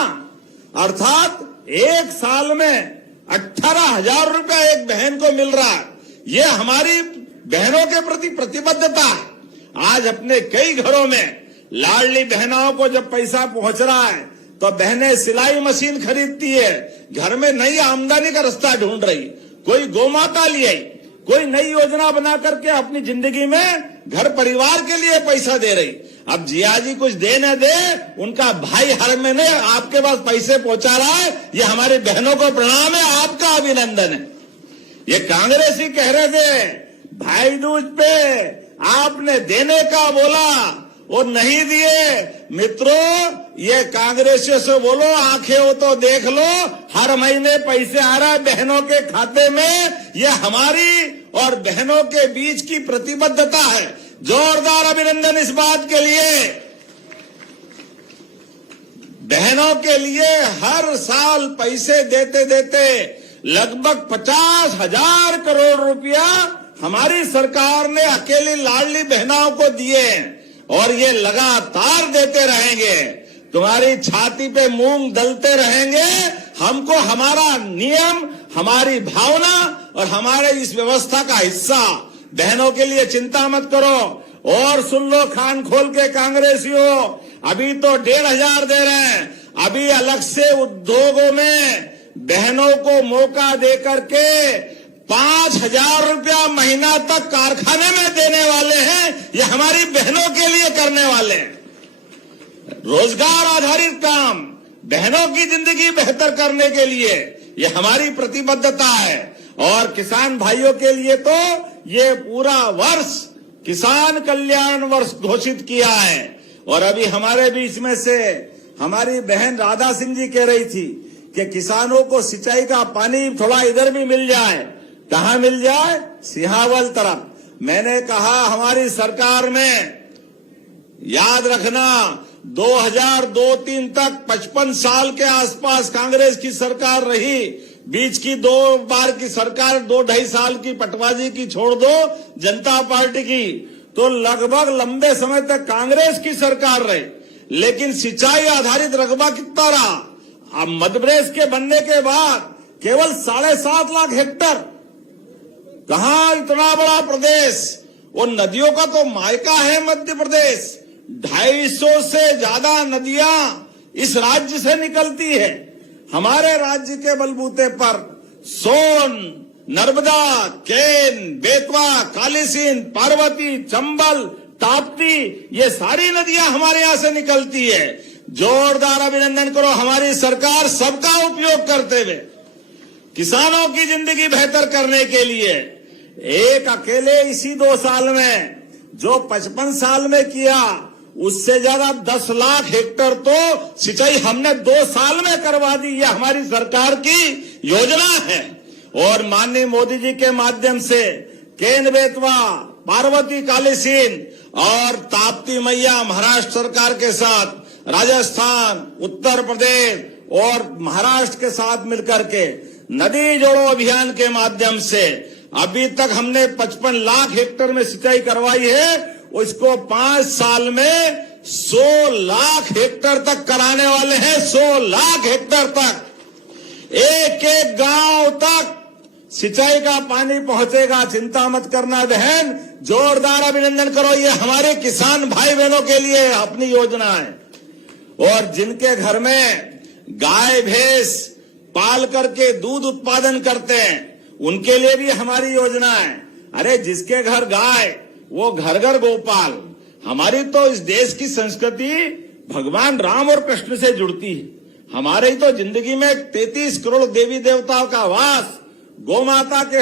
अर्थात एक साल में 18,000 रुपया एक बहन को मिल रहा है। ये हमारी बहनों के प्रति प्रतिबद्धता है। आज अपने कई घरों में लाडली बहनों को जब पैसा पहुंच रहा है तो बहनें सिलाई मशीन खरीदती है, घर में नई आमदनी का रास्ता ढूंढ रही, कोई गोमाता ले आई, कोई नई योजना बना करके अपनी जिंदगी में घर परिवार के लिए पैसा दे रही। अब जिया जी कुछ दे न दे, उनका भाई हर महीने आपके पास पैसे पहुंचा रहा है। ये हमारी बहनों को प्रणाम है, आपका अभिनंदन है। ये कांग्रेस ही कह रहे थे भाई दूज पे आपने देने का बोला और नहीं दिए। मित्रों, ये कांग्रेसियों से बोलो, आंखें हो तो देख लो, हर महीने पैसे आ रहा है बहनों के खाते में। ये हमारी और बहनों के बीच की प्रतिबद्धता है। जोरदार अभिनंदन इस बात के लिए। बहनों के लिए हर साल पैसे देते देते लगभग 50,000 करोड़ रुपया हमारी सरकार ने अकेली लाडली बहनों को दिए और ये लगातार देते रहेंगे। तुम्हारी छाती पे मूंग दलते रहेंगे। हमको हमारा नियम, हमारी भावना और हमारे इस व्यवस्था का हिस्सा, बहनों के लिए चिंता मत करो। और सुन लो कान खोल के कांग्रेसियों, अभी तो 1,500 दे रहे हैं, अभी अलग से उद्योगों में बहनों को मौका दे करके 5,000 रुपया महीना तक कारखाने में देने वाले हैं। ये हमारी बहनों के लिए करने वाले हैं। रोजगार आधारित काम, बहनों की जिंदगी बेहतर करने के लिए ये हमारी प्रतिबद्धता है। और किसान भाइयों के लिए तो ये पूरा वर्ष किसान कल्याण वर्ष घोषित किया है। और अभी हमारे बीच में से हमारी बहन राधा सिंह जी कह रही थी कि किसानों को सिंचाई का पानी थोड़ा इधर भी मिल जाए। कहां मिल जाए? सिहावल तरफ। मैंने कहा हमारी सरकार में, याद रखना, 2002-03 तक 55 साल के आसपास कांग्रेस की सरकार रही। बीच की 2 बार की सरकार 2-2.5 साल की पटवाजी की छोड़ दो, जनता पार्टी की, तो लगभग लंबे समय तक कांग्रेस की सरकार रही। लेकिन सिंचाई आधारित रकबा कितना रहा? अब मध्य प्रदेश के बनने के बाद केवल 7.5 लाख हेक्टर। कहां इतना बड़ा प्रदेश? और नदियों का तो मायका है मध्य प्रदेश। 250 से ज्यादा नदियां इस राज्य से निकलती है। हमारे राज्य के बलबूते पर सोन, नर्मदा, केन, बेतवा, कालीसिंध, पार्वती, चंबल, ताप्ती, ये सारी नदियां हमारे यहां से निकलती है। जोरदार अभिनंदन करो हमारी सरकार सबका उपयोग करते हुए किसानों की जिंदगी बेहतर करने के लिए। एक अकेले इसी 2 साल में जो 55 साल में किया, उससे ज्यादा 10 लाख हेक्टर तो सिंचाई हमने 2 साल में करवा दी। यह हमारी सरकार की योजना है। और माननीय मोदी जी के माध्यम से केन, बेतवा, पार्वती, कालीसिंध और ताप्ती मैया महाराष्ट्र सरकार के साथ, राजस्थान, उत्तर प्रदेश और महाराष्ट्र के साथ मिलकर के नदी जोड़ो अभियान के माध्यम से अभी तक हमने 55 लाख हेक्टर में सिंचाई करवाई है। उसको 5 साल में 100 लाख हेक्टर तक कराने वाले हैं। 100 लाख हेक्टर तक, एक गांव तक सिंचाई का पानी पहुंचेगा। चिंता मत करना बहन, जोरदार अभिनंदन करो। ये हमारे किसान भाई बहनों के लिए अपनी योजना है। और जिनके घर में गाय भैंस पाल करके दूध उत्पादन करते हैं, उनके लिए भी हमारी योजना है। अरे जिसके घर गाय, वो घर घर गोपाल। हमारी तो इस देश की संस्कृति भगवान राम और कृष्ण से जुड़ती है। हमारे ही तो जिंदगी में 33 करोड़ देवी देवताओं का वास गौ माता के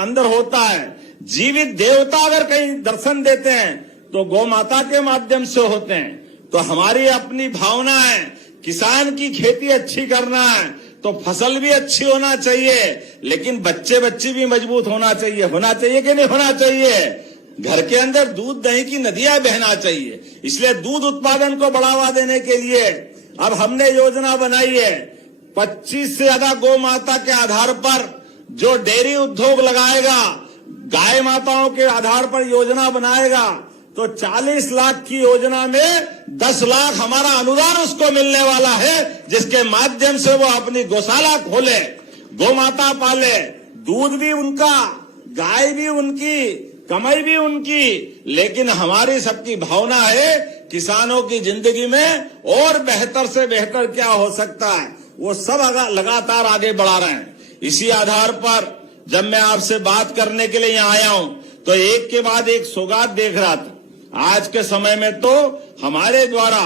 अंदर होता है। जीवित देवता अगर कहीं दर्शन देते हैं तो गौ माता के माध्यम से होते हैं। तो हमारी अपनी भावना है, किसान की खेती अच्छी करना है तो फसल भी अच्छी होना चाहिए, लेकिन बच्चे भी मजबूत होना चाहिए कि नहीं होना चाहिए? घर के अंदर दूध दही की नदियां बहना चाहिए। इसलिए दूध उत्पादन को बढ़ावा देने के लिए अब हमने योजना बनाई है। 25 से ज्यादा गौ माता के आधार पर जो डेयरी उद्योग लगाएगा, गाय माताओं के आधार पर योजना बनाएगा, तो 40 लाख की योजना में 10 लाख हमारा अनुदान उसको मिलने वाला है, जिसके माध्यम से वो अपनी गौशाला खोले, गौ माता पाले, दूध भी उनका, गाय भी उनकी, कमाई भी उनकी। लेकिन हमारी सबकी भावना है किसानों की जिंदगी में और बेहतर से बेहतर क्या हो सकता है, वो सब लगातार आगे बढ़ा रहे हैं। इसी आधार पर जब मैं आपसे बात करने के लिए यहाँ आया हूं तो एक के बाद एक सौगात देख रहा था। आज के समय में तो हमारे द्वारा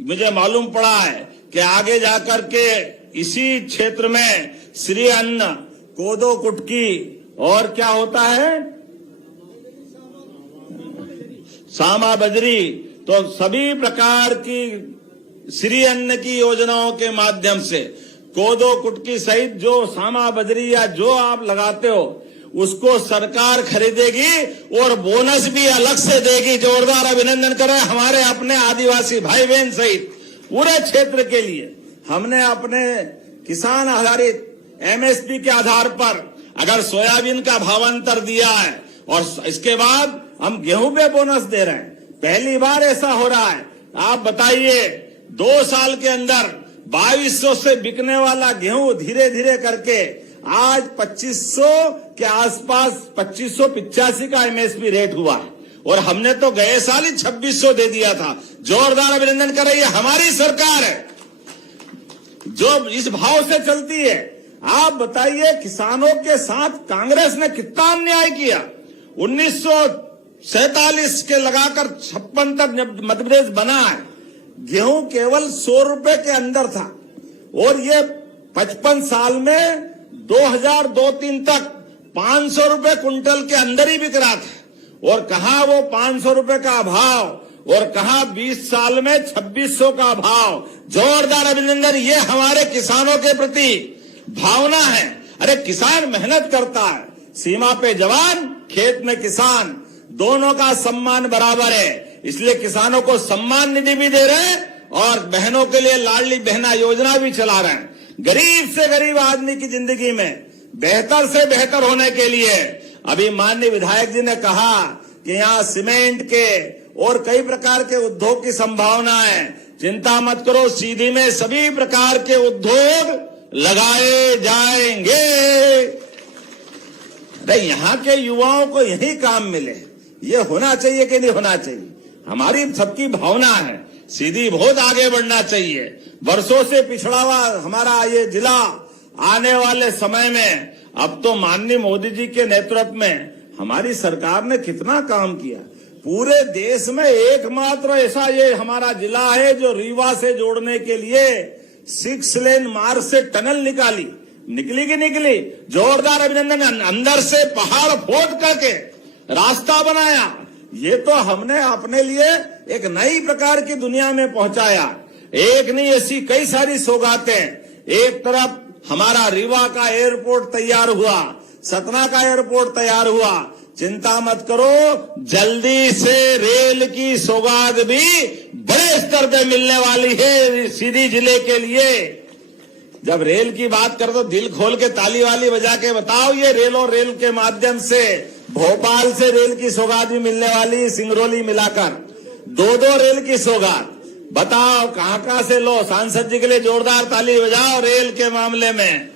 मुझे मालूम पड़ा है कि आगे जाकर के इसी क्षेत्र में श्री अन्न, कोदो कुटकी और क्या होता है, सामा बजरी, तो सभी प्रकार की श्री अन्न की योजनाओं के माध्यम से कोदो कुटकी सहित जो सामा बजरी या जो आप लगाते हो उसको सरकार खरीदेगी और बोनस भी अलग से देगी। जोरदार अभिनंदन करें हमारे अपने आदिवासी भाई बहन सहित पूरे क्षेत्र के लिए। हमने अपने किसान आधारित एमएसपी के आधार पर अगर सोयाबीन का भावांतर दिया है और इसके बाद हम गेहूं पे बोनस दे रहे हैं, पहली बार ऐसा हो रहा है। आप बताइए 2 साल के अंदर 2200 से बिकने वाला गेहूं धीरे धीरे करके आज 2500 के आसपास 2585 का एमएसपी रेट हुआ है और हमने तो गए साल ही 2600 दे दिया था। जोरदार अभिनंदन कर रही है हमारी सरकार है जो इस भाव से चलती है। आप बताइए किसानों के साथ कांग्रेस ने कितना अन्याय किया। 1947 के लगाकर 56 तक मध्य प्रदेश बना है, गेहूं केवल 100 रुपए के अंदर था और ये 55 साल में 2002-03 तक 500 रुपए कुंटल के अंदर ही बिक रहा था और कहा वो 500 रुपए का भाव और कहा 20 साल में 2600 का भाव। जोरदार अभिनंदन, ये हमारे किसानों के प्रति भावना है। अरे किसान मेहनत करता है, सीमा पे जवान खेत में किसान, दोनों का सम्मान बराबर है, इसलिए किसानों को सम्मान निधि भी दे रहे हैं और बहनों के लिए लाडली बहना योजना भी चला रहे हैं। गरीब से गरीब आदमी की जिंदगी में बेहतर से बेहतर होने के लिए अभी माननीय विधायक जी ने कहा कि यहाँ सीमेंट के और कई प्रकार के उद्योग की संभावना है। चिंता मत करो, सीधी में सभी प्रकार के उद्योग लगाए जाएंगे। अरे यहाँ के युवाओं को यही काम मिले, ये होना चाहिए कि नहीं होना चाहिए? हमारी सबकी भावना है, सीधी बहुत आगे बढ़ना चाहिए। वर्षों से पिछड़ा हुआ हमारा ये जिला आने वाले समय में अब तो माननीय मोदी जी के नेतृत्व में हमारी सरकार ने कितना काम किया। पूरे देश में एकमात्र ऐसा ये हमारा जिला है जो रीवा से जोड़ने के लिए 6 लेन मार्ग से टनल निकली की निकली। जोरदार अभिनंदन। अंदर से पहाड़ खोद करके रास्ता बनाया। ये तो हमने अपने लिए एक नई प्रकार की दुनिया में पहुंचाया। एक नहीं, ऐसी कई सारी सौगातें। एक तरफ हमारा रीवा का एयरपोर्ट तैयार हुआ, सतना का एयरपोर्ट तैयार हुआ। चिंता मत करो, जल्दी से रेल की सौगात भी बड़े स्तर पे मिलने वाली है सीधी जिले के लिए। जब रेल की बात कर तो दिल खोल के ताली वाली बजा के बताओ, ये रेल और रेल के माध्यम से भोपाल से रेल की सौगात भी मिलने वाली, सिंगरौली मिलाकर 2 रेल की सौगात। बताओ कहां से लो। सांसद जी के लिए जोरदार ताली बजाओ रेल के मामले में।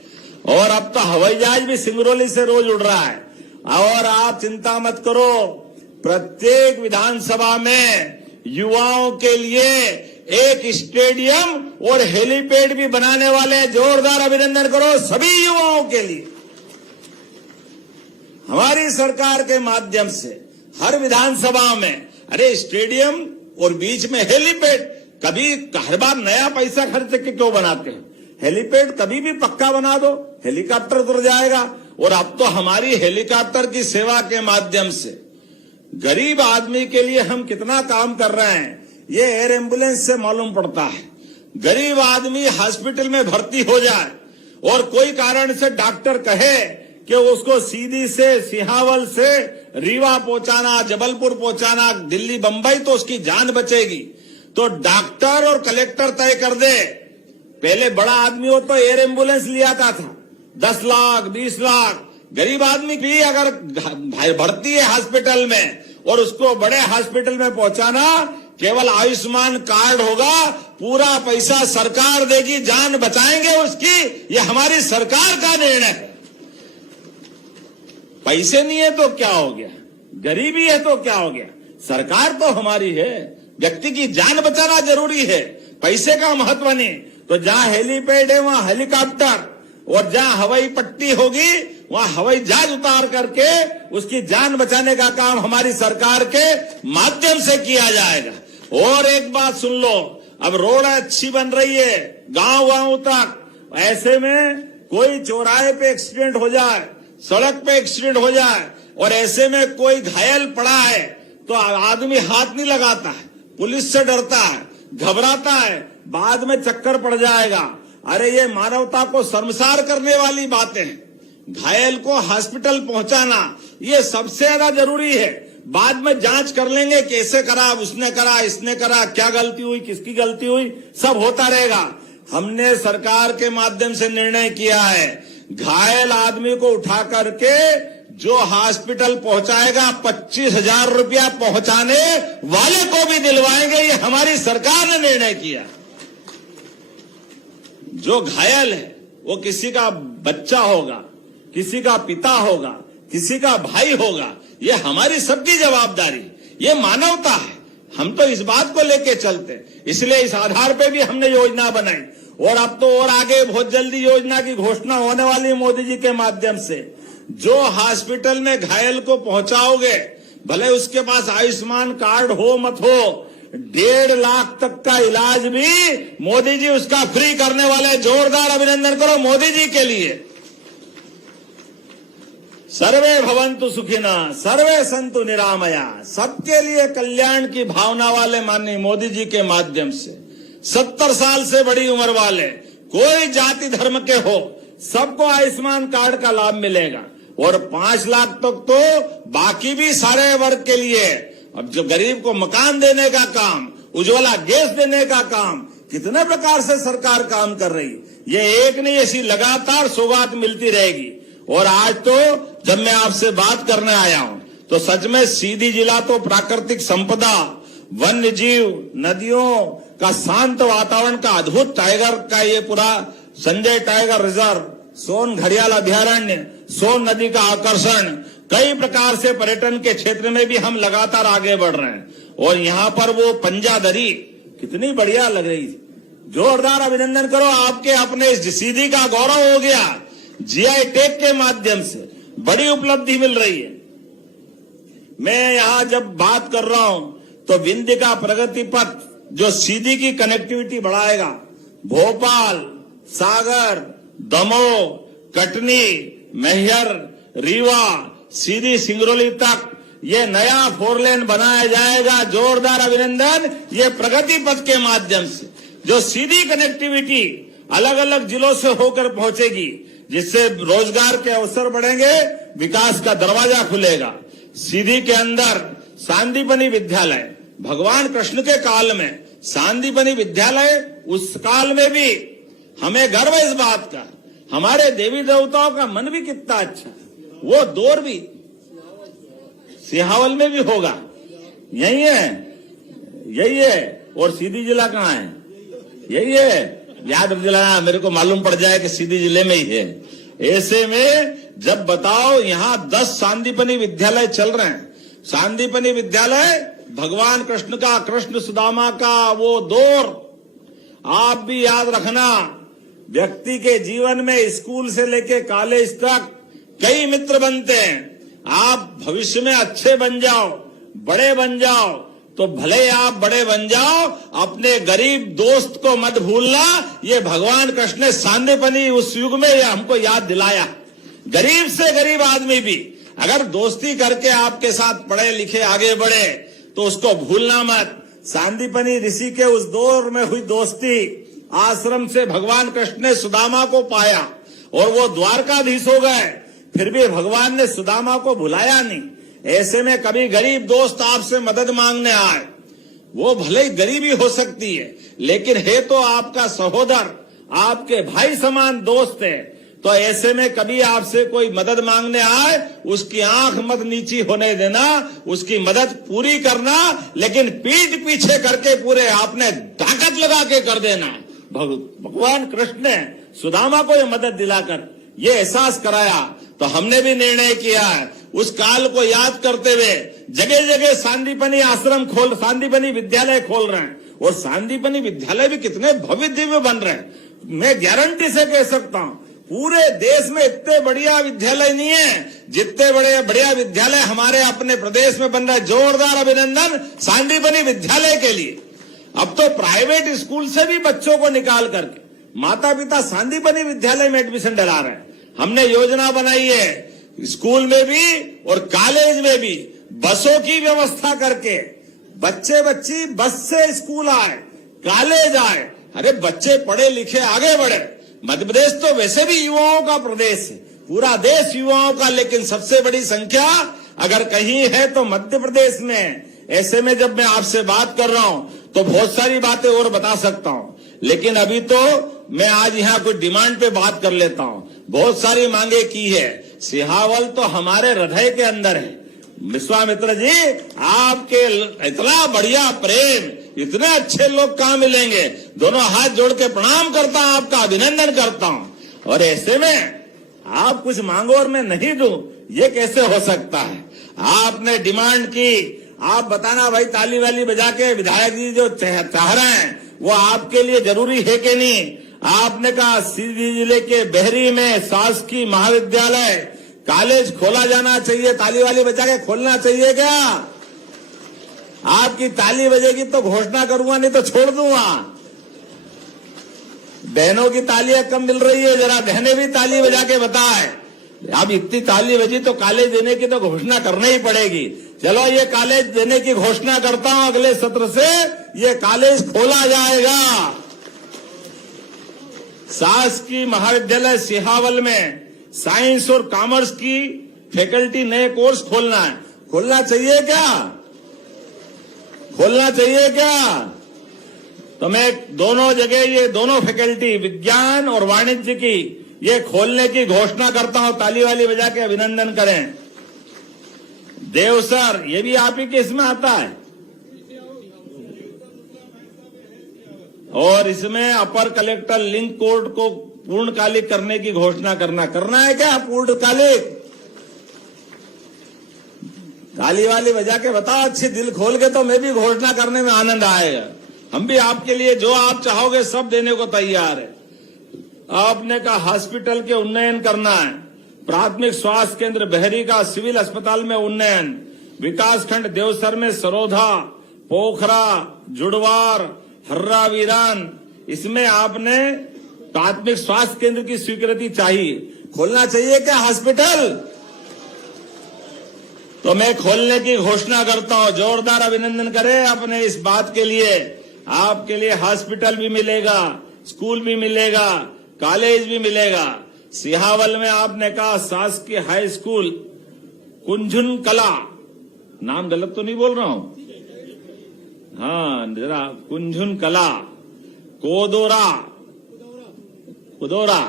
और अब तो हवाई जहाज भी सिंगरौली से रोज उड़ रहा है। और आप चिंता मत करो, प्रत्येक विधानसभा में युवाओं के लिए एक स्टेडियम और हेलीपैड भी बनाने वाले हैं। जोरदार अभिनंदन करो सभी युवाओं के लिए। हमारी सरकार के माध्यम से हर विधानसभा में अरे स्टेडियम और बीच में हेलीपैड। कभी हर बार नया पैसा खर्च के क्यों बनाते हैं? हेलीपैड कभी भी पक्का बना दो, हेलीकॉप्टर उतर जाएगा। और अब तो हमारी हेलीकॉप्टर की सेवा के माध्यम से गरीब आदमी के लिए हम कितना काम कर रहे हैं, ये एयर एम्बुलेंस से मालूम पड़ता है। गरीब आदमी हॉस्पिटल में भर्ती हो जाए और कोई कारण से डॉक्टर कहे कि उसको सीधी से सिहावल से रीवा पहुंचाना, जबलपुर पहुंचाना, दिल्ली बंबई, तो उसकी जान बचेगी। तो डॉक्टर और कलेक्टर तय कर दे। पहले बड़ा आदमी हो तो एयर एम्बुलेंस लिया था 10 लाख 20 लाख। गरीब आदमी भी अगर भर्ती है हॉस्पिटल में और उसको बड़े हॉस्पिटल में पहुंचाना, केवल आयुष्मान कार्ड होगा, पूरा पैसा सरकार देगी, जान बचाएंगे उसकी। ये हमारी सरकार का निर्णय है। पैसे नहीं है तो क्या हो गया, गरीबी है तो क्या हो गया, सरकार तो हमारी है। व्यक्ति की जान बचाना जरूरी है, पैसे का महत्व नहीं। तो जहां हेलीपैड है वहां हेलीकॉप्टर, और जहां हवाई पट्टी होगी वहां हवाई जहाज उतार करके उसकी जान बचाने का काम हमारी सरकार के माध्यम से किया जाएगा। और एक बात सुन लो, अब रोड अच्छी बन रही है गांव तक। ऐसे में कोई चौराहे पे एक्सीडेंट हो जाए, सड़क पे एक्सीडेंट हो जाए और ऐसे में कोई घायल पड़ा है तो आदमी हाथ नहीं लगाता है, पुलिस से डरता है, घबराता है, बाद में चक्कर पड़ जाएगा। अरे ये मानवता को शर्मसार करने वाली बातें हैं। घायल को हॉस्पिटल पहुंचाना ये सबसे ज्यादा जरूरी है। बाद में जांच कर लेंगे कैसे करा, उसने करा, इसने करा, क्या गलती हुई, किसकी गलती हुई, सब होता रहेगा। हमने सरकार के माध्यम से निर्णय किया है, घायल आदमी को उठा करके जो हॉस्पिटल पहुंचाएगा 25,000 रुपया पहुंचाने वाले को भी दिलवाएंगे। ये हमारी सरकार ने निर्णय किया। जो घायल है वो किसी का बच्चा होगा, किसी का पिता होगा, किसी का भाई होगा, ये हमारी सबकी जवाबदारी, ये मानवता है। हम तो इस बात को लेके चलते, इसलिए इस आधार पे भी हमने योजना बनाई और अब तो और आगे बहुत जल्दी योजना की घोषणा होने वाली है मोदी जी के माध्यम से। जो हॉस्पिटल में घायल को पहुंचाओगे, भले उसके पास आयुष्मान कार्ड हो मत हो, 1.5 लाख तक का इलाज भी मोदी जी उसका फ्री करने वाले। जोरदार अभिनंदन करो मोदी जी के लिए। सर्वे भवन्तु सुखिनः, सर्वे सन्तु निरामया, सबके लिए कल्याण की भावना वाले माननीय मोदी जी के माध्यम से 70 साल से बड़ी उम्र वाले, कोई जाति धर्म के हो, सबको आयुष्मान कार्ड का लाभ मिलेगा और 5 लाख तक तो बाकी भी सारे वर्ग के लिए। अब जो गरीब को मकान देने का काम, उज्ज्वला गैस देने का काम, कितने प्रकार से सरकार काम कर रही, ये एक नहीं, ऐसी लगातार सौगात मिलती रहेगी। और आज तो जब मैं आपसे बात करने आया हूं तो सच में सीधी जिला तो प्राकृतिक संपदा, वन्य जीव, नदियों का शांत वातावरण का अद्भुत टाइगर का ये पूरा संजय टाइगर रिजर्व, सोन घड़ियाल अभ्यारण्य, सोन नदी का आकर्षण, कई प्रकार से पर्यटन के क्षेत्र में भी हम लगातार आगे बढ़ रहे हैं। और यहाँ पर वो पंजादरी कितनी बढ़िया लग रही थी। जोरदार अभिनंदन करो, आपके अपने इस सीधी का गौरव हो गया, जीआई टैग के माध्यम से बड़ी उपलब्धि मिल रही है। मैं यहां जब बात कर रहा हूं तो विंध्य का प्रगति पथ जो सीधी की कनेक्टिविटी बढ़ाएगा, भोपाल, सागर, दमोह, कटनी, मैहर, रीवा, सीधी सिंगरौली तक ये नया 4 लेन बनाया जाएगा। जोरदार अभिनंदन। ये प्रगति पथ के माध्यम से जो सीधी कनेक्टिविटी अलग अलग जिलों से होकर पहुंचेगी, जिससे रोजगार के अवसर बढ़ेंगे, विकास का दरवाजा खुलेगा। सीधी के अंदर सांदीपनि विद्यालय, भगवान कृष्ण के काल में सांदीपनि विद्यालय, उस काल में भी हमें गर्व है इस बात का। हमारे देवी देवताओं का मन भी कितना अच्छा, वो दौर भी सिहावल में भी होगा। यही है। और सीधी जिला कहाँ है? यही है। याद दिलाना, मेरे को मालूम पड़ जाए कि सीधी जिले में ही है। ऐसे में जब बताओ यहाँ 10 सांदीपनि विद्यालय चल रहे हैं। सांदीपनि विद्यालय भगवान कृष्ण का, कृष्ण सुदामा का वो दौर आप भी याद रखना। व्यक्ति के जीवन में स्कूल से लेके कॉलेज तक कई मित्र बनते हैं। आप भविष्य में अच्छे बन जाओ, बड़े बन जाओ, तो भले आप बड़े बन जाओ, अपने गरीब दोस्त को मत भूलना। ये भगवान कृष्ण ने सांदीपनि उस युग में हमको याद दिलाया। गरीब से गरीब आदमी भी अगर दोस्ती करके आपके साथ पढ़े लिखे आगे बढ़े तो उसको भूलना मत। सांदीपनि ऋषि के उस दौर में हुई दोस्ती, आश्रम से भगवान कृष्ण ने सुदामा को पाया और वो द्वारकाधीश हो गए, फिर भी भगवान ने सुदामा को भुलाया नहीं। ऐसे में कभी गरीब दोस्त आपसे मदद मांगने आए, वो भले ही गरीबी हो सकती है, लेकिन है तो आपका सहोदर, आपके भाई समान दोस्त है। तो ऐसे में कभी आपसे कोई मदद मांगने आए, उसकी आंख मत नीची होने देना, उसकी मदद पूरी करना, लेकिन पीठ पीछे करके पूरे आपने ताकत लगा के कर देना। भगवान कृष्ण ने सुदामा को ये मदद दिलाकर ये एहसास कराया। तो हमने भी निर्णय किया है, उस काल को याद करते हुए जगह जगह सांदीपनि आश्रम सांदीपनि विद्यालय खोल रहे हैं। और सांदीपनि विद्यालय भी कितने भव्य दिव्य बन रहे हैं। मैं गारंटी से कह सकता हूं, पूरे देश में इतने बढ़िया विद्यालय नहीं है जितने बढ़िया विद्यालय हमारे अपने प्रदेश में बन रहा है। जोरदार अभिनंदन सांदीपनि विद्यालय के लिए। अब तो प्राइवेट स्कूल से भी बच्चों को निकाल करके माता पिता सांदीपनि विद्यालय में एडमिशन दिला रहे हैं। हमने योजना बनाई है, स्कूल में भी और कॉलेज में भी बसों की व्यवस्था करके बच्चे बच्ची बस से स्कूल आए, कॉलेज आए। अरे बच्चे पढ़े लिखे आगे बढ़े। मध्य प्रदेश तो वैसे भी युवाओं का प्रदेश है, पूरा देश युवाओं का, लेकिन सबसे बड़ी संख्या अगर कहीं है तो मध्य प्रदेश में। ऐसे में जब मैं आपसे बात कर रहा हूं तो बहुत सारी बातें और बता सकता हूं, लेकिन अभी तो मैं आज यहाँ कुछ डिमांड पे बात कर लेता हूं। बहुत सारी मांगे की है। सिहावल तो हमारे हृदय के अंदर है। विश्वामित्र जी, आपके इतना बढ़िया प्रेम इतने अच्छे लोग कहां मिलेंगे। दोनों हाथ जोड़ के प्रणाम करता हूं, आपका अभिनंदन करता हूं। और ऐसे में आप कुछ मांगो और मैं नहीं दूं, ये कैसे हो सकता है। आपने डिमांड की, आप बताना भाई, ताली वाली बजा के विधायक जी जो चाह रहे हैं वो आपके लिए जरूरी है कि नहीं। आपने कहा सीधी जिले के बहरी में शासकीय महाविद्यालय कॉलेज खोला जाना चाहिए, ताली वाली बजा के खोलना चाहिए क्या। आपकी ताली बजेगी तो घोषणा करूंगा, नहीं तो छोड़ दूंगा। बहनों की तालियां कम मिल रही है, जरा बहनें भी ताली बजा के बताए। अब इतनी ताली बजी तो कॉलेज देने की तो घोषणा करनी ही पड़ेगी। चलो ये कॉलेज देने की घोषणा करता हूं, अगले सत्र से ये कॉलेज खोला जाएगा। शासकीय महाविद्यालय सिहावल में साइंस और कॉमर्स की फैकल्टी नए कोर्स खोलना है। खोलना चाहिए क्या, खोलना चाहिए क्या। तो मैं दोनों जगह ये दोनों फैकल्टी विज्ञान और वाणिज्य की ये खोलने की घोषणा करता हूं। ताली वाली बजा के अभिनंदन करें। देवसर ये भी आप ही के इसमें आता है। और इसमें अपर कलेक्टर लिंक कोर्ट को पूर्णकालिक करने की घोषणा करना है क्या पूर्णकालिक। ताली वाली बजा के बताओ अच्छी दिल खोल के, तो मैं भी घोषणा करने में आनंद आएगा। हम भी आपके लिए जो आप चाहोगे सब देने को तैयार है। आपने कहा हॉस्पिटल के उन्नयन करना है। प्राथमिक स्वास्थ्य केंद्र बहरी का सिविल अस्पताल में उन्नयन, विकासखंड देवसर में सरोधा, पोखरा, जुड़वार, हर्रा वीरान, इसमें आपने प्राथमिक स्वास्थ्य केंद्र की स्वीकृति चाहिए। खोलना चाहिए क्या हॉस्पिटल। तो मैं खोलने की घोषणा करता हूं। जोरदार अभिनंदन करें अपने इस बात के लिए। आपके लिए हॉस्पिटल भी मिलेगा, स्कूल भी मिलेगा, कॉलेज भी मिलेगा। सिहावल में आपने कहा शासकीय हाई स्कूल कुंझुन कला, नाम गलत तो नहीं बोल रहा हूं, हाँ जरा, कुंझुन कला, कुदोरा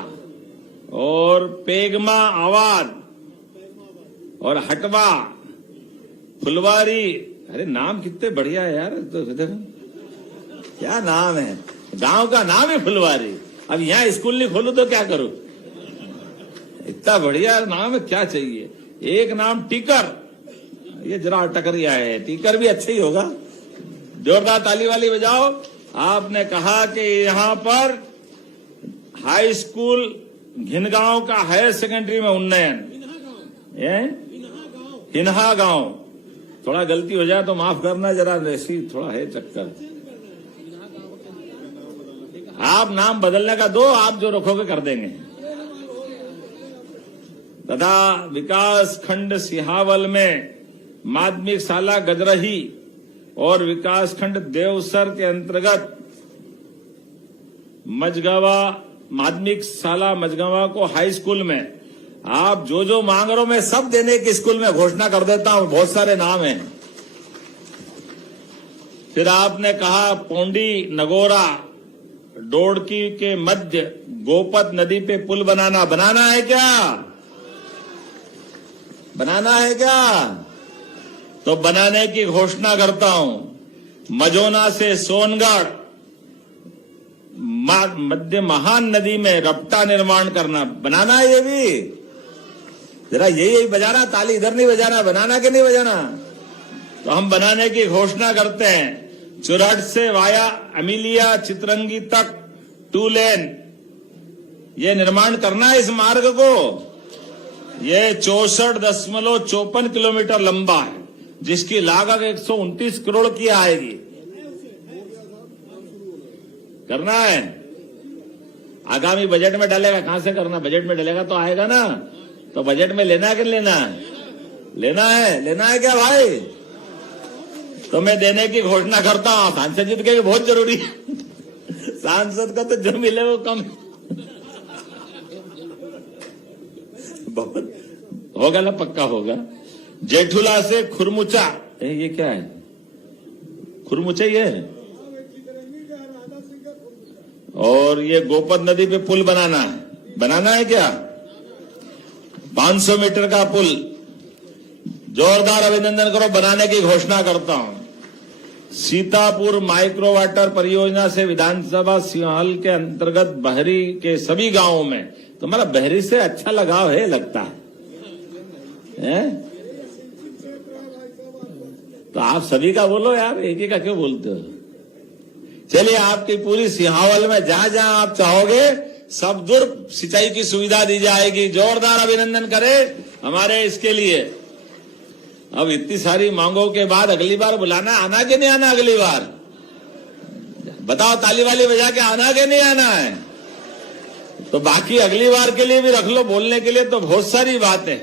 और पेगमा आवाद और हटवा, फुलवारी। अरे नाम कितने बढ़िया है यार। तो क्या नाम है, गांव का नाम है फुलवारी। अब यहाँ स्कूल नहीं खोलू तो क्या करूं। इतना बढ़िया नाम है, क्या चाहिए। एक नाम टीकर, ये जरा अटकरिया है, टीकर भी अच्छा ही होगा। जोरदार ताली वाली बजाओ। आपने कहा कि यहाँ पर हाई स्कूल घिनगांव का हायर सेकेंडरी में उन्नयन, हिन्हा गांव। थोड़ा गलती हो जाए तो माफ करना, जरा ऐसी थोड़ा है चक्कर। आप नाम बदलने का दो, आप जो रखोगे कर देंगे। तथा विकास खंड सिहावल में माध्यमिक शाला गजरही और विकास खंड देवसर के अंतर्गत मझगावा, माध्यमिक शाला मझगावा को हाई स्कूल में आप जो जो मांग रहे हो मैं सब देने की स्कूल में घोषणा कर देता हूं। बहुत सारे नाम हैं। फिर आपने कहा पोंडी नगोरा डोडकी के मध्य गोपत नदी पे पुल बनाना है क्या, बनाना है क्या। तो बनाने की घोषणा करता हूं। मजोना से सोनगढ़ मध्य महान नदी में रपटा निर्माण करना, बनाना है ये भी। जरा यही बजाना, ताली इधर नहीं बजाना, बनाना कि नहीं बजाना। तो हम बनाने की घोषणा करते हैं। चुरहट से वाया अमीलिया चितरंगी तक 2 लेन ये निर्माण करना है। इस मार्ग को ये 64.54 किलोमीटर लंबा है, जिसकी लागत 129 करोड़ की आएगी। करना है, आगामी बजट में डालेगा। कहां से करना, बजट में डालेगा तो आएगा ना। तो बजट में लेना है कि लेना है, लेना है क्या भाई। तो मैं देने की घोषणा करता हूं। सांसद जी के बहुत जरूरी है। सांसद का तो जो मिले वो कम बहुत होगा ना, पक्का होगा। जेठुला से खुरमुचा, ये क्या है, खुरमुचा ही है। और ये गोपत नदी पे पुल बनाना है क्या, 500 मीटर का पुल। जोरदार अभिनंदन करो, बनाने की घोषणा करता हूं। सीतापुर माइक्रो वाटर परियोजना से विधानसभा सिंहल के अंतर्गत बहरी के सभी गांवों में, तो मतलब बहरी से अच्छा लगाव है लगता है? तो आप सभी का बोलो यार, एक ही का क्यों बोलते हो? चलिए, आपकी पूरी सिंहावल में जहां जहां आप चाहोगे सब दूर सिंचाई की सुविधा दी जाएगी। जोरदार अभिनंदन करें हमारे इसके लिए। अब इतनी सारी मांगों के बाद अगली बार बुलाना, आना कि नहीं आना? अगली बार बताओ, ताली वाली बजा के आना कि नहीं आना है? तो बाकी अगली बार के लिए भी रख लो, बोलने के लिए तो बहुत सारी बातें,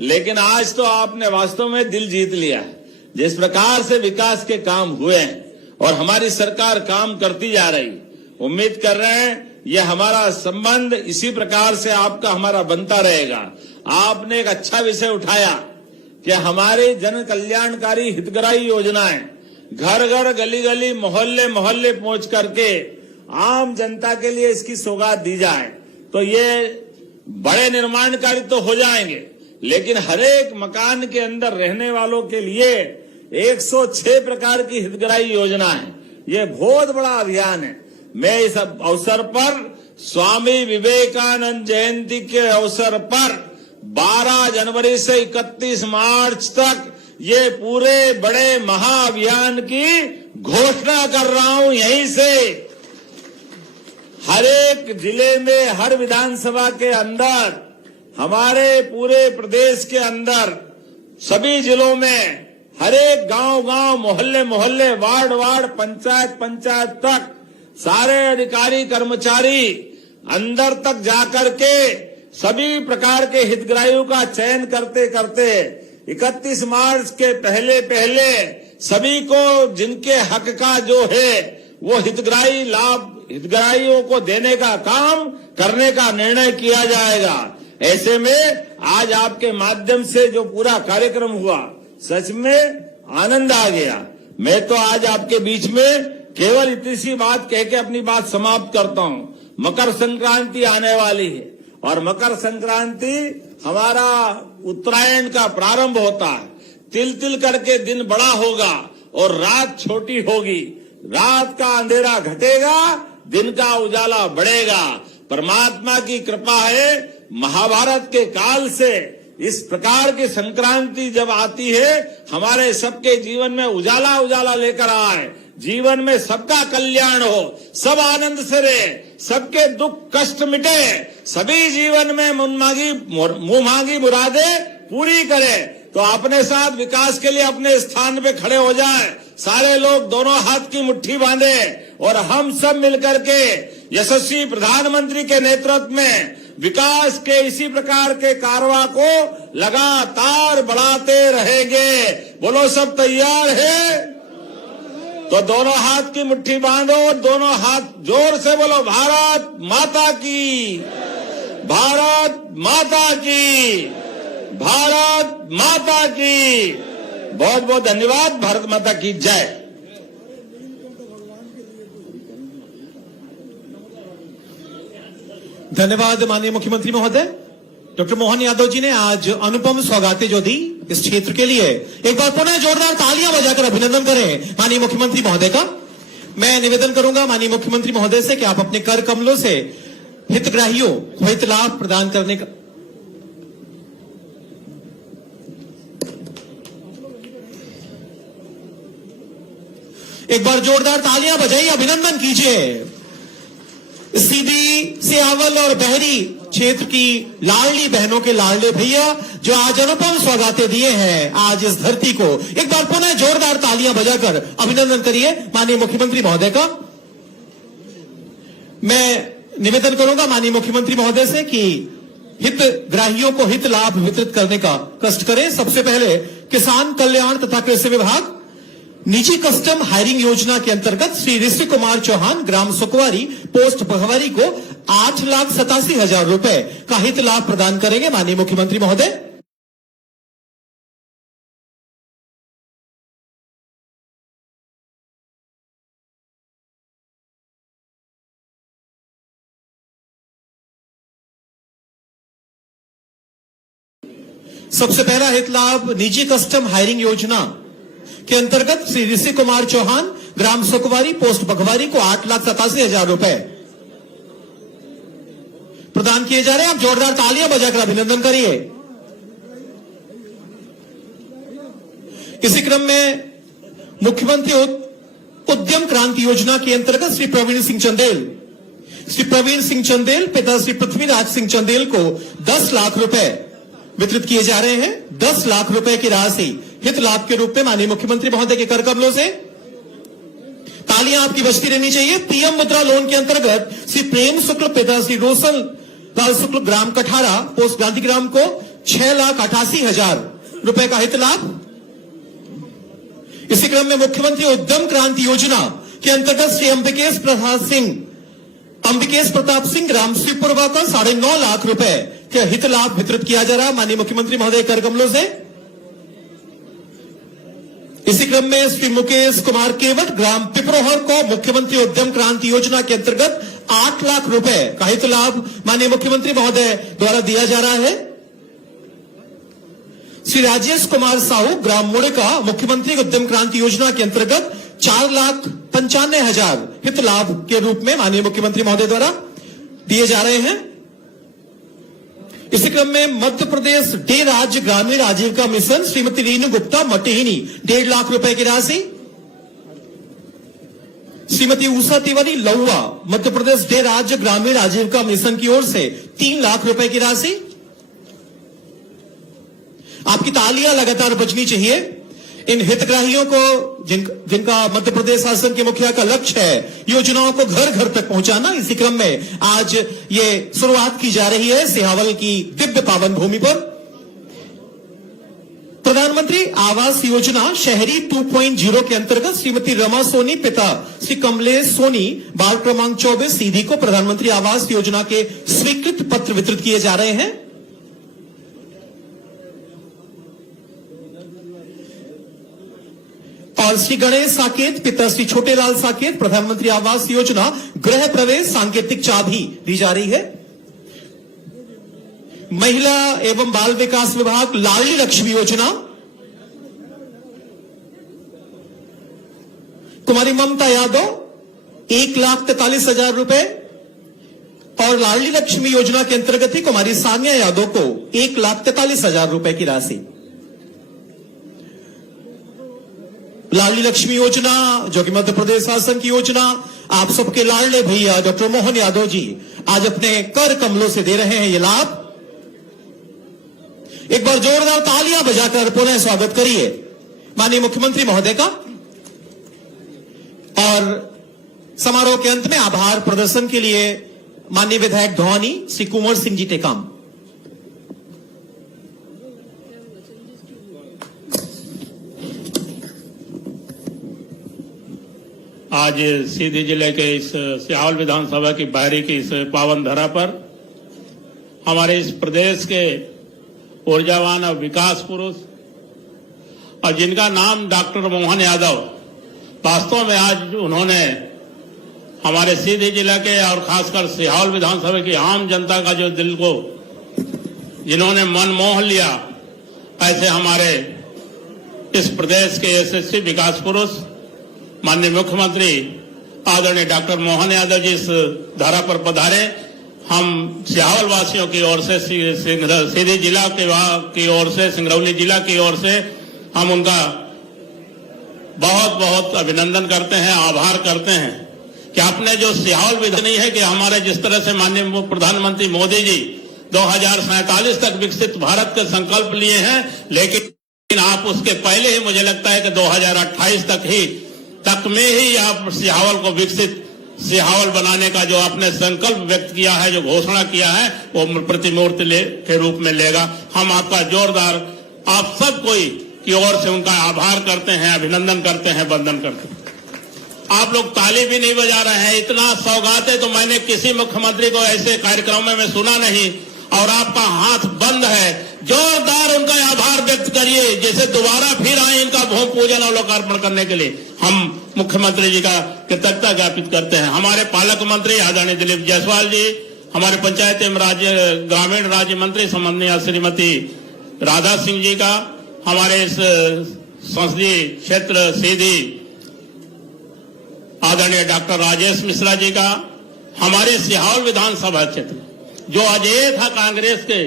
लेकिन आज तो आपने वास्तव में दिल जीत लिया है। जिस प्रकार से विकास के काम हुए हैं और हमारी सरकार काम करती जा रही, उम्मीद कर रहे हैं ये हमारा संबंध इसी प्रकार से आपका हमारा बनता रहेगा। आपने एक अच्छा विषय उठाया कि हमारी जन कल्याणकारी हितग्राही योजनाएं घर घर, गली गली, मोहल्ले मोहल्ले पहुंच करके आम जनता के लिए इसकी सौगात दी जाए, तो ये बड़े निर्माण कार्य तो हो जाएंगे, लेकिन हर एक मकान के अंदर रहने वालों के लिए 106 प्रकार की हितग्राही योजना है। ये बहुत बड़ा अभियान है। मैं इस अवसर पर स्वामी विवेकानंद जयंती के अवसर पर 12 जनवरी से 31 मार्च तक ये पूरे बड़े महाअभियान की घोषणा कर रहा हूं। यहीं से हर एक जिले में, हर विधानसभा के अंदर, हमारे पूरे प्रदेश के अंदर सभी जिलों में, हर एक गांव गांव, मोहल्ले मोहल्ले, वार्ड वार्ड, पंचायत पंचायत तक सारे अधिकारी कर्मचारी अंदर तक जाकर के सभी प्रकार के हितग्राहियों का चयन करते करते 31 मार्च के पहले पहले सभी को जिनके हक का जो है वो हितग्राही लाभ हितग्राहियों को देने का काम करने का निर्णय किया जाएगा। ऐसे में आज आपके माध्यम से जो पूरा कार्यक्रम हुआ, सच में आनंद आ गया। मैं तो आज आपके बीच में केवल इतनी सी बात कह के अपनी बात समाप्त करता हूं। मकर संक्रांति आने वाली है और मकर संक्रांति हमारा उत्तरायण का प्रारंभ होता है। तिल तिल करके दिन बड़ा होगा और रात छोटी होगी। रात का अंधेरा घटेगा, दिन का उजाला बढ़ेगा। परमात्मा की कृपा है, महाभारत के काल से इस प्रकार की संक्रांति जब आती है, हमारे सबके जीवन में उजाला उजाला लेकर आए, जीवन में सबका कल्याण हो, सब आनंद से रहे, सबके दुख कष्ट मिटे, सभी जीवन में मुंह मांगी मुरादें पूरी करे। तो अपने साथ विकास के लिए अपने स्थान पे खड़े हो जाए, सारे लोग दोनों हाथ की मुट्ठी बांधे और हम सब मिलकर के यशस्वी प्रधानमंत्री के नेतृत्व में विकास के इसी प्रकार के कारवां को लगातार बढ़ाते रहेंगे। बोलो, सब तैयार है? तो दोनों हाथ की मुट्ठी बांधो, दोनों हाथ जोर से बोलो, भारत माता की, भारत माता की, भारत माता की। बहुत बहुत धन्यवाद। भारत माता की जय। धन्यवाद माननीय मुख्यमंत्री महोदय। डॉक्टर मोहन यादव जी ने आज अनुपम सौगातें जो दी इस क्षेत्र के लिए, एक बार पुनः जोरदार तालियां बजाकर अभिनंदन करें माननीय मुख्यमंत्री महोदय का। मैं निवेदन करूंगा माननीय मुख्यमंत्री महोदय से कि आप अपने कर कमलों से हितग्राहियों को हित लाभ प्रदान करने का एक बार जोरदार तालियां बजाइए, अभिनंदन कीजिए। सीधी, सियावल और बहरी क्षेत्र की लाडली बहनों के लाडले भैया जो आज अनुपम सौगातें दिए हैं आज इस धरती को, एक बार पुनः जोरदार तालियां बजाकर अभिनंदन करिए माननीय मुख्यमंत्री महोदय का। मैं निवेदन करूंगा माननीय मुख्यमंत्री महोदय से कि हितग्राहियों को हित लाभ वितरित करने का कष्ट करें। सबसे पहले किसान कल्याण तथा कृषि विभाग निजी कस्टम हायरिंग योजना के अंतर्गत श्री ऋषि कुमार चौहान, ग्राम सुकवारी, पोस्ट बहवारी को 8,87,000 रुपए का हित लाभ प्रदान करेंगे माननीय मुख्यमंत्री महोदय। सबसे पहला हित लाभ निजी कस्टम हायरिंग योजना के अंतर्गत श्री ऋषि कुमार चौहान, ग्राम सुखवारी, पोस्ट बघवारी को 8,87,000 रुपए प्रदान किए जा रहे हैं। आप जोरदार तालियां बजाकर अभिनंदन करिए। इसी क्रम में मुख्यमंत्री उद्यम क्रांति योजना के अंतर्गत श्री प्रवीण सिंह चंदेल पिता श्री पृथ्वीराज सिंह चंदेल को 10 लाख रुपए वितरित किए जा रहे हैं। 10 लाख रुपए की राशि हित लाभ के रूप में माननीय मुख्यमंत्री महोदय के कर कमलों से तालियां आपकी बजती रहनी चाहिए। पीएम मुद्रा लोन के अंतर्गत श्री प्रेम शुक्ल पिता श्री रोशन लाल शुक्ल, ग्राम कठारा, पोस्ट गांधीग्राम को 6,88,000 रुपए का हित लाभ। इसी क्रम में मुख्यमंत्री उद्यम क्रांति योजना के अंतर्गत श्री अंबिकेश प्रताप सिंह, ग्राम श्रीपुरवा का 9.5 लाख रुपए के हित लाभ वितरित किया जा रहा है माननीय मुख्यमंत्री महोदय कर कमलों से। इसी क्रम में श्री मुकेश कुमार केवट, ग्राम पिपरोहर को मुख्यमंत्री उद्यम क्रांति योजना के अंतर्गत 8 लाख रुपए का हित लाभ माननीय मुख्यमंत्री महोदय द्वारा दिया जा रहा है। श्री राजेश कुमार साहू, ग्राम मुड़का, मुख्यमंत्री उद्यम क्रांति योजना के अंतर्गत 4,95,000 हित लाभ के रूप में माननीय मुख्यमंत्री महोदय द्वारा दिए जा रहे हैं। इसी क्रम में मध्य प्रदेश डे राज्य ग्रामीण आजीविका मिशन श्रीमती रीनू गुप्ता मटिहिनी 1.5 लाख रुपए की राशि। श्रीमती उषा तिवारी लौवा, मध्य प्रदेश डे राज्य ग्रामीण आजीविका मिशन की ओर से 3 लाख रुपए की राशि। आपकी तालियां लगातार बजनी चाहिए। इन हितग्राहियों को जिनका मध्य प्रदेश शासन के मुखिया का लक्ष्य है योजनाओं को घर घर तक पहुंचाना, इसी क्रम में आज ये शुरुआत की जा रही है सिहावल की दिव्य पावन भूमि पर। प्रधानमंत्री आवास योजना शहरी 2.0 के अंतर्गत श्रीमती रमा सोनी पिता श्री कमलेश सोनी, बाल क्रमांक 24 सीधी को प्रधानमंत्री आवास योजना के स्वीकृत पत्र वितरित किए जा रहे हैं। और श्री गणेश साकेत पिता श्री छोटेलाल साकेत, प्रधानमंत्री आवास योजना गृह प्रवेश सांकेतिक चाबी दी जा रही है। महिला एवं बाल विकास विभाग लाडली लक्ष्मी योजना कुमारी ममता यादव 1,43,000 रुपए और लाडली लक्ष्मी योजना के अंतर्गत ही कुमारी सान्या यादव को 1,43,000 रुपए की राशि। लाडली लक्ष्मी योजना जो कि मध्य प्रदेश शासन की योजना, आप सबके लाडले भैया डॉक्टर मोहन यादव जी आज अपने कर कमलों से दे रहे हैं ये लाभ। एक बार जोरदार तालियां बजाकर पुनः स्वागत करिए माननीय मुख्यमंत्री महोदय का। और समारोह के अंत में आभार प्रदर्शन के लिए माननीय विधायक धौनी श्री कुंवर सिंह जी टेकाम। आज सीधी जिले के इस सिहावल विधानसभा की बाहरी की इस पावन धरा पर हमारे इस प्रदेश के ऊर्जावान और विकास पुरुष और जिनका नाम डॉक्टर मोहन यादव, वास्तव में आज उन्होंने हमारे सीधी जिले के और खासकर सिहावल विधानसभा की आम जनता का जो दिल को जिन्होंने मन मोह लिया, ऐसे हमारे इस प्रदेश के यशस्वी विकास पुरुष माननीय मुख्यमंत्री आदरणीय डॉक्टर मोहन यादव जी इस धारा पर पधारे। हम सिहावल वासियों की ओर से, सीधी जिला की ओर से, सिंगरौली जिला की ओर से हम उनका बहुत बहुत अभिनंदन करते हैं, आभार करते हैं कि आपने जो सिहावल विधान नहीं है कि हमारे जिस तरह से माननीय प्रधानमंत्री मोदी जी 2047 तक विकसित भारत के संकल्प लिए हैं, लेकिन आप उसके पहले ही मुझे लगता है कि 2028 तक में ही आप सिहावल को विकसित सिहावल बनाने का जो आपने संकल्प व्यक्त किया है, जो घोषणा किया है, वो प्रतिमूर्ति के रूप में लेगा। हम आपका जोरदार आप सब कोई की ओर से उनका आभार करते हैं, अभिनंदन करते हैं, वंदन करते हैं। आप लोग ताली भी नहीं बजा रहे हैं, इतना सौगातें तो मैंने किसी मुख्यमंत्री को ऐसे कार्यक्रमों में सुना नहीं। और आपका हाथ बंद है, जोरदार उनका आभार व्यक्त करिए, जैसे दोबारा फिर आए इनका भूमि पूजन और लोकार्पण करने के लिए। हम मुख्यमंत्री जी का कृतज्ञता ज्ञापित करते हैं। हमारे पालक मंत्री आदरणीय दिलीप जायसवाल जी, हमारे पंचायत एवं ग्रामीण राज्य मंत्री सम्माननीय श्रीमती राधा सिंह जी का, हमारे इस संसदीय क्षेत्र सीधी आदरणीय डॉक्टर राजेश मिश्रा जी का, हमारे सिहावल विधानसभा क्षेत्र जो अजय था कांग्रेस के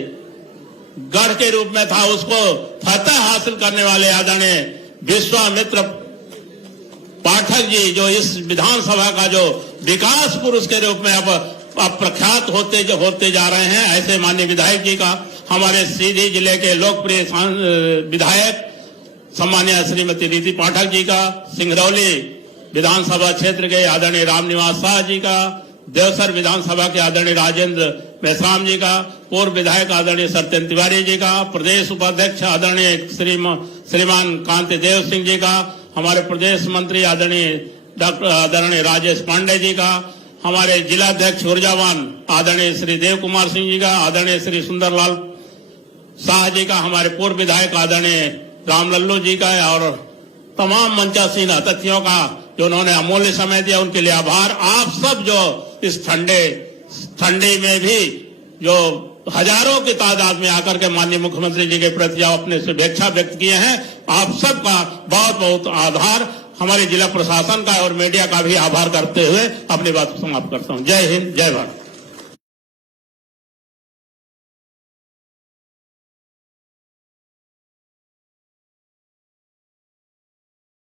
गढ़ के रूप में था, उसको फतह हासिल करने वाले आदरणीय विश्वामित्र पाठक जी, जो इस विधानसभा का जो विकास पुरुष के रूप में अब प्रख्यात होते जा रहे हैं, ऐसे माननीय विधायक जी का, हमारे सीधी जिले के लोकप्रिय विधायक सम्मानीय श्रीमती रीति पाठक जी का, सिंगरौली विधानसभा क्षेत्र के आदरणीय रामनिवास शाह जी का, देवसर विधानसभा के आदरणीय राजेंद्र मेश्राम जी का, पूर्व विधायक आदरणीय सत्येंद्र तिवारी जी का, प्रदेश उपाध्यक्ष आदरणीय श्रीमान कांति देव सिंह जी का, हमारे प्रदेश मंत्री आदरणीय राजेश पांडे जी का, हमारे जिलाध्यक्ष ऊर्जावान आदरणीय श्री देव कुमार सिंह जी का, आदरणीय श्री सुंदरलाल शाह जी का, हमारे पूर्व विधायक आदरणीय रामलल्लू जी का, और तमाम मंचासीन अतिथियों का जो उन्होंने अमूल्य समय दिया, उनके लिए आभार। आप सब जो इस ठंडी में भी जो हजारों की तादाद में आकर के माननीय मुख्यमंत्री जी के प्रति अपने शुभेच्छा व्यक्त किए हैं, आप सबका बहुत बहुत आभार। हमारे जिला प्रशासन का और मीडिया का भी आभार करते हुए अपनी बात को समाप्त करता हूं। जय हिंद, जय भारत।